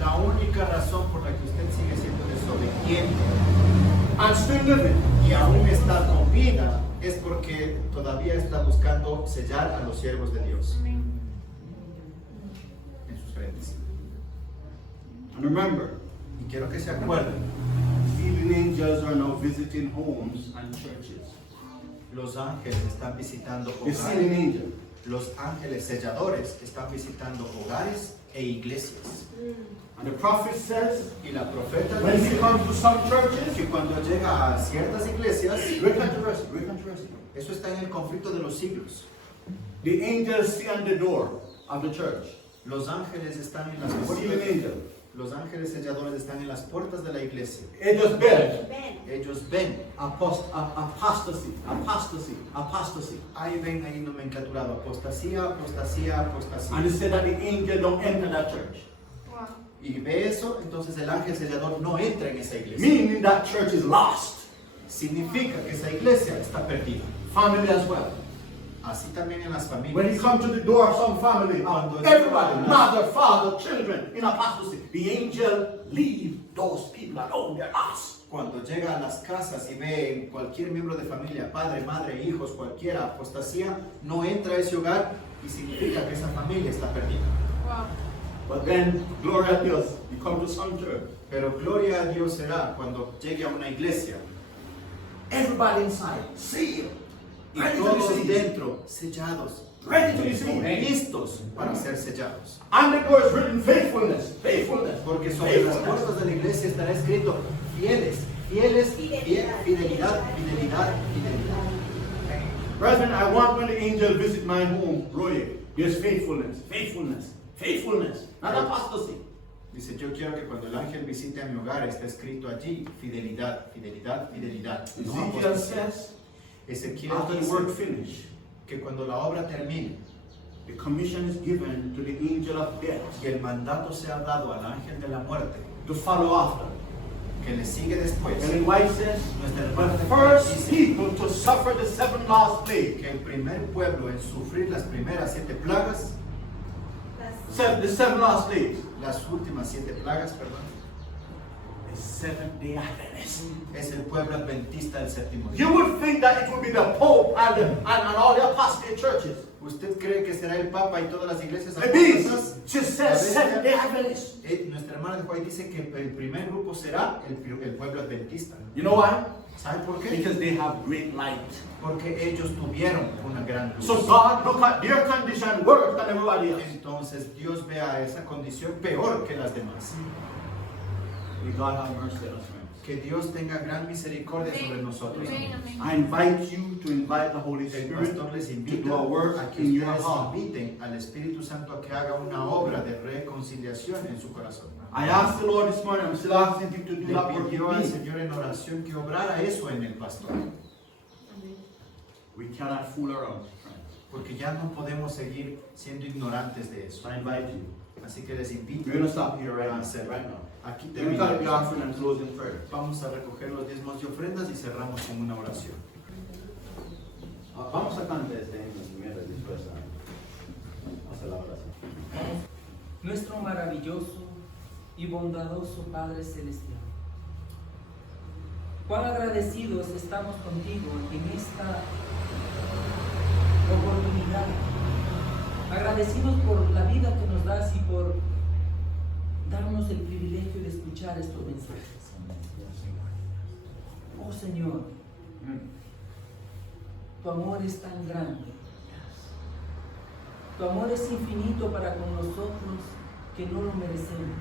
La única razón por la que usted sigue siendo desobediente And still living. y aún está con vida es porque todavía está buscando sellar a los siervos de Dios en sus frentes. And remember, Y quiero que se acuerden, sealing angels are now visiting homes and churches. los ángeles están visitando The sealing hogares, angel. los ángeles selladores están visitando hogares e iglesias. And the prophet says, Y la profeta when he dice comes to some churches, que cuando llega a ciertas iglesias, great controversy, great controversy. eso está en el conflicto de los siglos. The angels see on the door of the church. Los ángeles están en las What do you mean puertas. angel? Los ángeles selladores están en las puertas de la iglesia. Angels beg. Ven. Ellos ven. Apostasy, apostasy, apostasy. Ahí ven ahí nomenclaturado. Apostasía, apostasía, And apostasía. it said that the angel don't enter that church. Wow. Y ve eso, entonces el ángel sellador no entra en esa iglesia. Meaning that church is lost. Significa que esa iglesia está perdida. Family as well. Así también en las When you familias. come to the door of some family, everybody, mother, father, children, in apostasy, the angel leave those people alone. They're lost. Cuando llega a las casas y ve en cualquier miembro de familia, padre, madre, hijos, cualquiera apostasía, no entra a ese hogar y significa que esa familia está perdida. Wow. But then, glory to Dios, you come to some church. Pero gloria a Dios será cuando llegue a una iglesia Everybody inside, sealed, y ready to todos receive. dentro, sellados, Ready to receive. listos para ser sellados. On the door is written faithfulness, faithfulness. Porque sobre las faithfulness. puertas de la iglesia estará escrito fieles, fieles, fidelidad, fidelidad, fidelidad. Brethren, I want when the angel visit my home, Roy, there's faithfulness, faithfulness, faithfulness, not apostasy. Dice, yo quiero que cuando el ángel visite a mi hogar esté escrito allí fidelidad, fidelidad, fidelidad. No Ezekiel apostasía. says, Ezequiel after the dice work finish, que cuando la obra termine the commission is given to the angel of death y el mandato sea dado al ángel de la muerte, to follow after. que le sigue después, And White says, nuestra but hermana de first dice people to suffer the 7 last plague. que el primer pueblo en sufrir las primeras 7 plagas, The 7 last plagues. las últimas 7 plagas, perdón, The Seventh-day Adventists. es el pueblo adventista del séptimo día. You would think that it would be the Pope and all the apostate churches. ¿Usted cree que será el Papa y todas las iglesias The beast apóstolas? just says Seventh-day Adventists. Nuestra hermana de White dice que el primer grupo será el pueblo adventista. You know why? ¿Sabe por qué? Because they have great light. Porque ellos tuvieron una gran luz. So God look at their condition worse than everybody else. Entonces Dios ve a esa condición peor que las demás. May God have mercy on us, friends. Que Dios tenga gran misericordia sobre nosotros. Amén, amén. I invite you to invite the Holy El Spirit pastor les to invita do a work a que in your ustedes heart. inviten al Espíritu Santo a que haga una obra de reconciliación en su corazón. I asked the Lord this morning, I'm still asking him to do Le that work pidió in al me. Señor en oración que obrara eso en el pastor. We cannot fool around, friends. Porque ya no podemos seguir siendo ignorantes de eso. So I invite you. Así que les invito We're going to stop here right a now. hacer Right now. Aquí We're going to collect the terminamos. offering and close in prayer. Vamos a recoger los diezmos y ofrendas y cerramos con una oración. Vamos a cantar este himno primero y después a hacer la oración. Nuestro maravilloso y bondadoso Padre Celestial, cuán agradecidos estamos contigo en esta oportunidad, agradecidos por la vida que nos das y por darnos el privilegio de escuchar estos mensajes. Oh Señor, tu amor es tan grande, tu amor es infinito para con nosotros que no lo merecemos.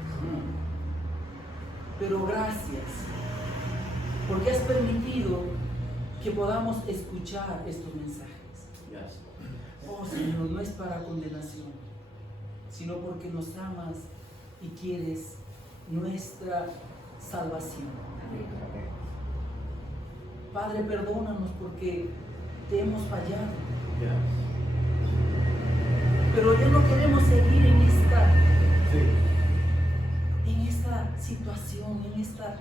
Pero gracias, porque has permitido que podamos escuchar estos mensajes. Yes. Oh Señor, no es para condenación, sino porque nos amas y quieres nuestra salvación. Padre, perdónanos porque te hemos fallado, Yes. pero ya no queremos seguir en esta Sí. situación, en esta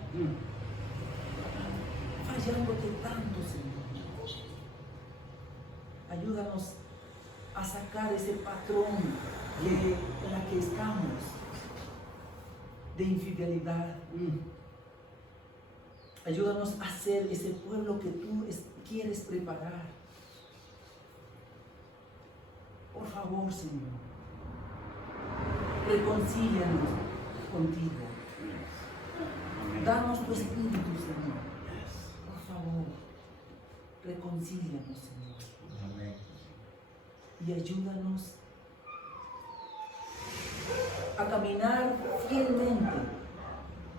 fallándote tanto, Señor. Ayúdanos a sacar ese patrón en la que estamos de infidelidad. Ayúdanos a ser ese pueblo que tú quieres preparar. Por favor, Señor, reconcílianos contigo. Danos tu espíritu, Señor. Por favor, reconcílianos, Señor. Amén. Y ayúdanos a caminar fielmente,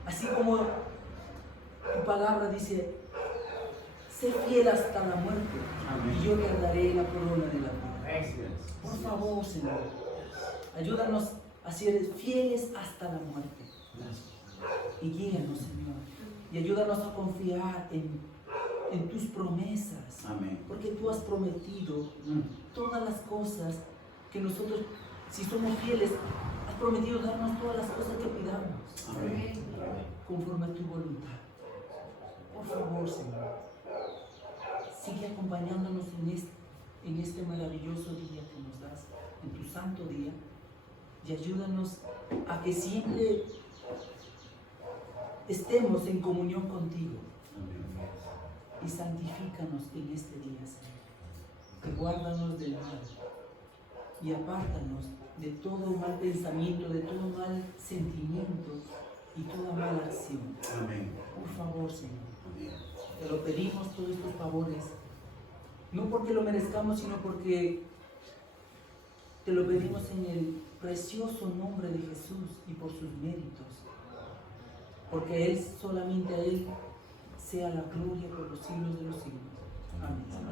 así como tu palabra dice, sé fiel hasta la muerte, y yo te daré la corona de la vida. Por favor, Señor, ayúdanos a ser fieles hasta la muerte. Y guíanos, Señor, y ayúdanos a confiar en tus promesas. Amén. Porque tú has prometido todas las cosas que nosotros, si somos fieles, has prometido darnos todas las cosas que pidamos. Amén. Conforme a tu voluntad. Por favor, Señor, sigue acompañándonos en este maravilloso día que nos das, en tu santo día, y ayúdanos a que siempre estemos en comunión contigo. Y santifícanos en este día, Señor. Que guárdanos del mal y apártanos de todo mal pensamiento, de todo mal sentimiento y toda mala acción. Amén. Por favor, Señor, te lo pedimos todos estos favores, no porque lo merezcamos, sino porque te lo pedimos en el precioso nombre de Jesús y por sus méritos, porque Él, solamente a Él, sea la gloria por los siglos de los siglos. Amén.